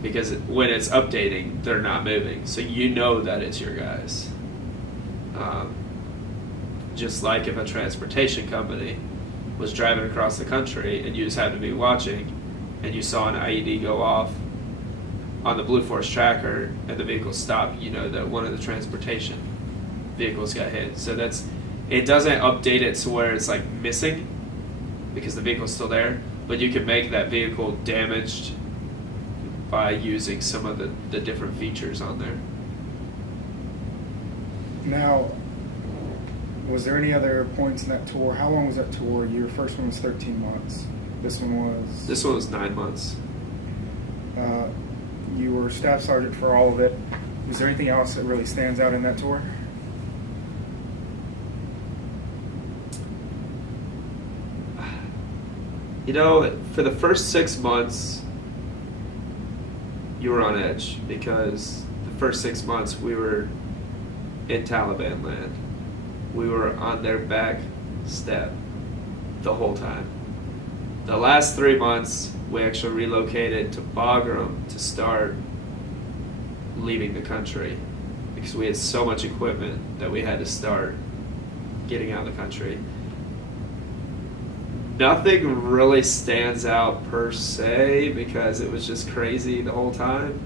Because when it's updating, they're not moving. So you know that it's your guys. Just like if a transportation company was driving across the country and you just happened to be watching and you saw an IED go off on the Blue Force tracker and the vehicle stopped, you know that one of the transportation vehicles got hit. So it doesn't update it to where it's like missing because the vehicle's still there, but you can make that vehicle damaged by using some of the different features on there. Now, was there any other points in that tour? How long was that tour? Your first one was 13 months. This one was 9 months. You were staff sergeant for all of it. Was there anything else that really stands out in that tour? You know, for the first 6 months, you were on edge because the first 6 months we were in Taliban land. We were on their back step the whole time. The last 3 months, we actually relocated to Bagram to start leaving the country because we had so much equipment that we had to start getting out of the country. Nothing really stands out per se because it was just crazy the whole time.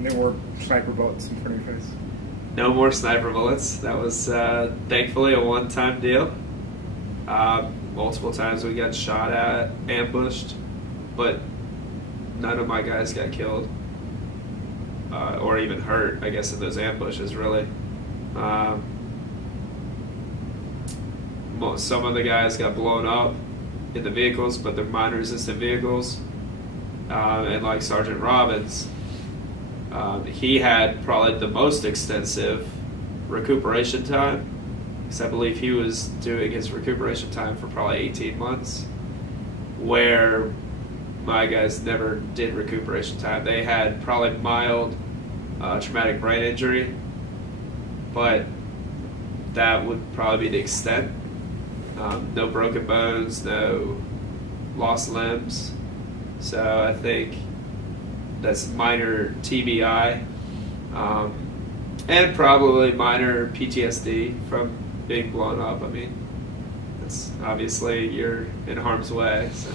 There were sniper bullets in front of your face. No more sniper bullets. That was thankfully a one-time deal. Multiple times we got shot at, ambushed, but none of my guys got killed or even hurt, I guess, in those ambushes, really. Some of the guys got blown up in the vehicles, but they're mine-resistant vehicles. And like Sergeant Robbins, he had probably the most extensive recuperation time, because I believe he was doing his recuperation time for probably 18 months, where my guys never did recuperation time. They had probably mild traumatic brain injury, but that would probably be the extent. No broken bones, no lost limbs. So I think that's minor TBI, and probably minor PTSD from being blown up. I mean, it's obviously you're in harm's way. So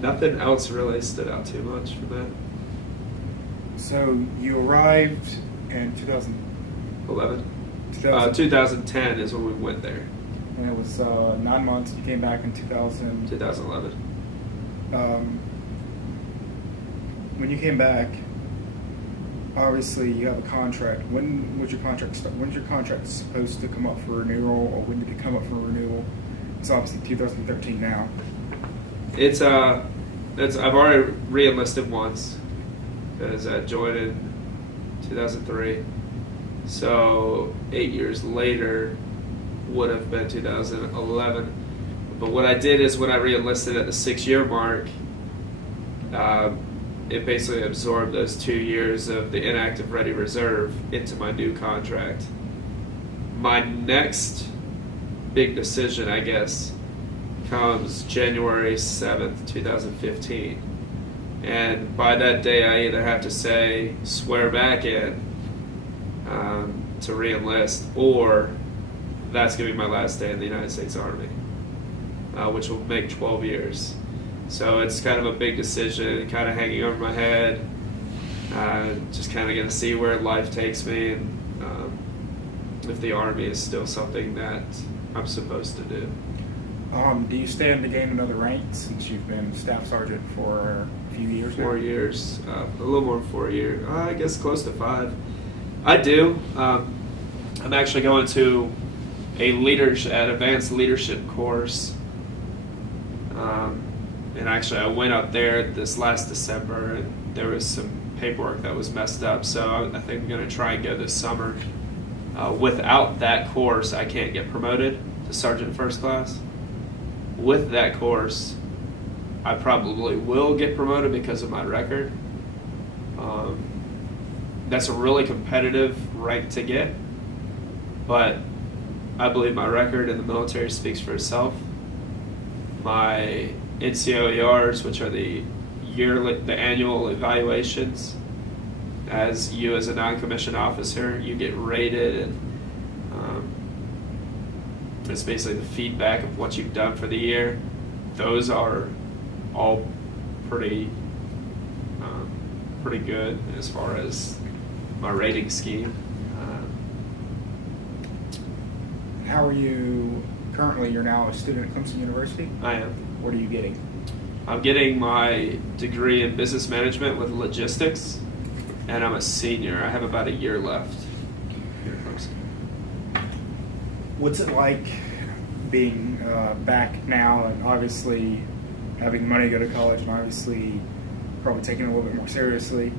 nothing else really stood out too much from that. So you arrived in 2011. 2010 is when we went there. And it was 9 months. You came back in 2011. When you came back, obviously you have a contract. When was your contract start? When's your contract supposed to come up for renewal, or when did it come up for renewal? It's obviously 2013 now. I've already re-enlisted once because I joined in 2003. So 8 years later would have been 2011. But what I did is when I re-enlisted at the 6-year mark, it basically absorbed those 2 years of the inactive ready reserve into my new contract. My next big decision, I guess, comes January 7th, 2015. And by that day, I either have to say, swear back in to re-enlist, or that's going to be my last day in the United States Army, which will make 12 years. So it's kind of a big decision, kind of hanging over my head, just kind of going to see where life takes me, and if the Army is still something that I'm supposed to do. Do you stand to gain another rank since you've been staff sergeant for a few years now? 4 years, a little more than 4 years, I guess close to 5. I do. I'm actually going to an advanced leadership course, and actually I went up there this last December, and there was some paperwork that was messed up, so I think I'm going to try and go this summer. Without that course, I can't get promoted to Sergeant First Class. With that course, I probably will get promoted because of my record. That's a really competitive rank to get, but I believe my record in the military speaks for itself. My NCOERs, which are the annual evaluations, as you as a non-commissioned officer, you get rated, and it's basically the feedback of what you've done for the year. Those are all pretty good as far as my rating scheme. How are you currently? You're now a student at Clemson University? I am. What are you getting? I'm getting my degree in business management with logistics, and I'm a senior. I have about a year left here at Clemson. What's it like being back now, and obviously having money to go to college and obviously probably taking it a little bit more seriously.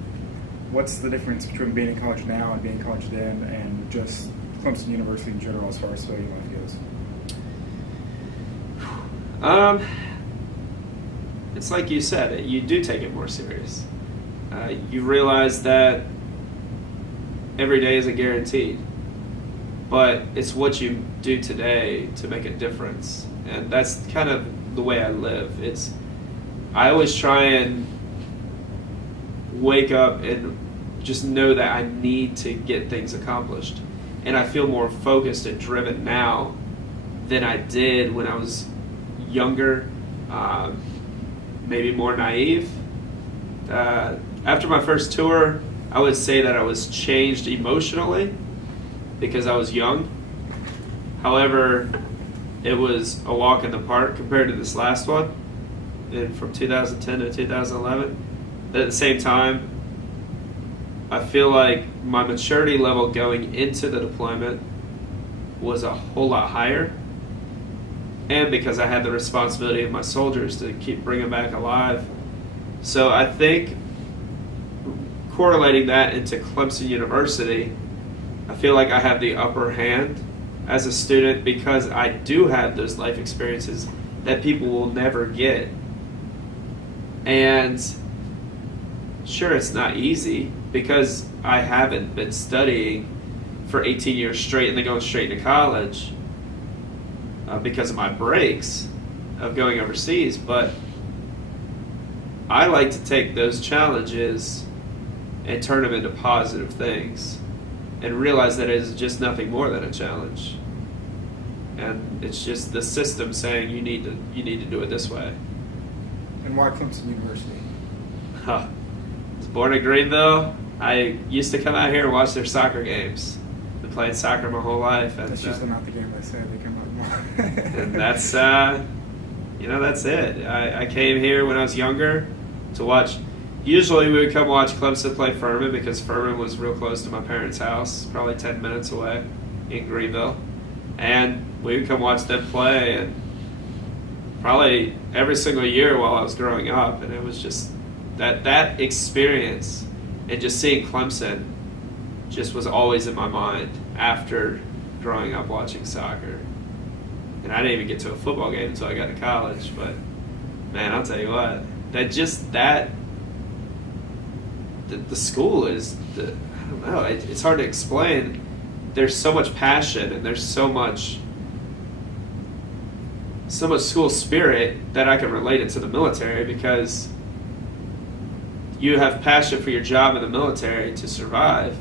What's the difference between being in college now and being in college then, and just Clemson University in general as far as studying life goes? It's like you said, you do take it more serious. You realize that every day isn't guaranteed, but it's what you do today to make a difference, and that's kind of the way I live. I always try and wake up and just know that I need to get things accomplished, and I feel more focused and driven now than I did when I was younger, maybe more naive. After my first tour, I would say that I was changed emotionally because I was young. However, it was a walk in the park compared to this last one, and from 2010 to 2011. But at the same time, I feel like my maturity level going into the deployment was a whole lot higher, and because I had the responsibility of my soldiers to keep bringing back alive. So I think correlating that into Clemson University, I feel like I have the upper hand as a student because I do have those life experiences that people will never get. And sure, it's not easy because I haven't been studying for 18 years straight and then going straight into college because of my breaks of going overseas. But I like to take those challenges and turn them into positive things and realize that it is just nothing more than a challenge. And it's just the system saying you need to do it this way. And why Clemson University? I was born in Greenville. I used to come out here and watch their soccer games. Been playing soccer my whole life. And, that's usually not the game they say. They come out more. And that's, that's it. I came here when I was younger to watch. Usually we would come watch Clemson play Furman because Furman was real close to my parents' house, probably 10 minutes away in Greenville. And we would come watch them play, and probably every single year while I was growing up. And it was just that experience and just seeing Clemson just was always in my mind after growing up watching soccer. And I didn't even get to a football game until I got to college. But, man, I'll tell you what, the school is, I don't know, it's hard to explain. There's so much passion and there's so much school spirit that I can relate it to the military, because you have passion for your job in the military to survive.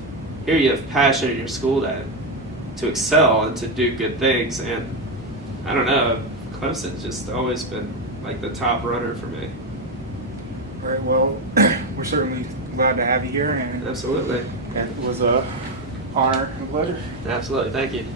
Here you have passion in your school to excel and to do good things. And I don't know, Clemson's just always been like the top runner for me. All right, well, we're certainly glad to have you here. And Absolutely. it was a honor and a pleasure. Absolutely, thank you.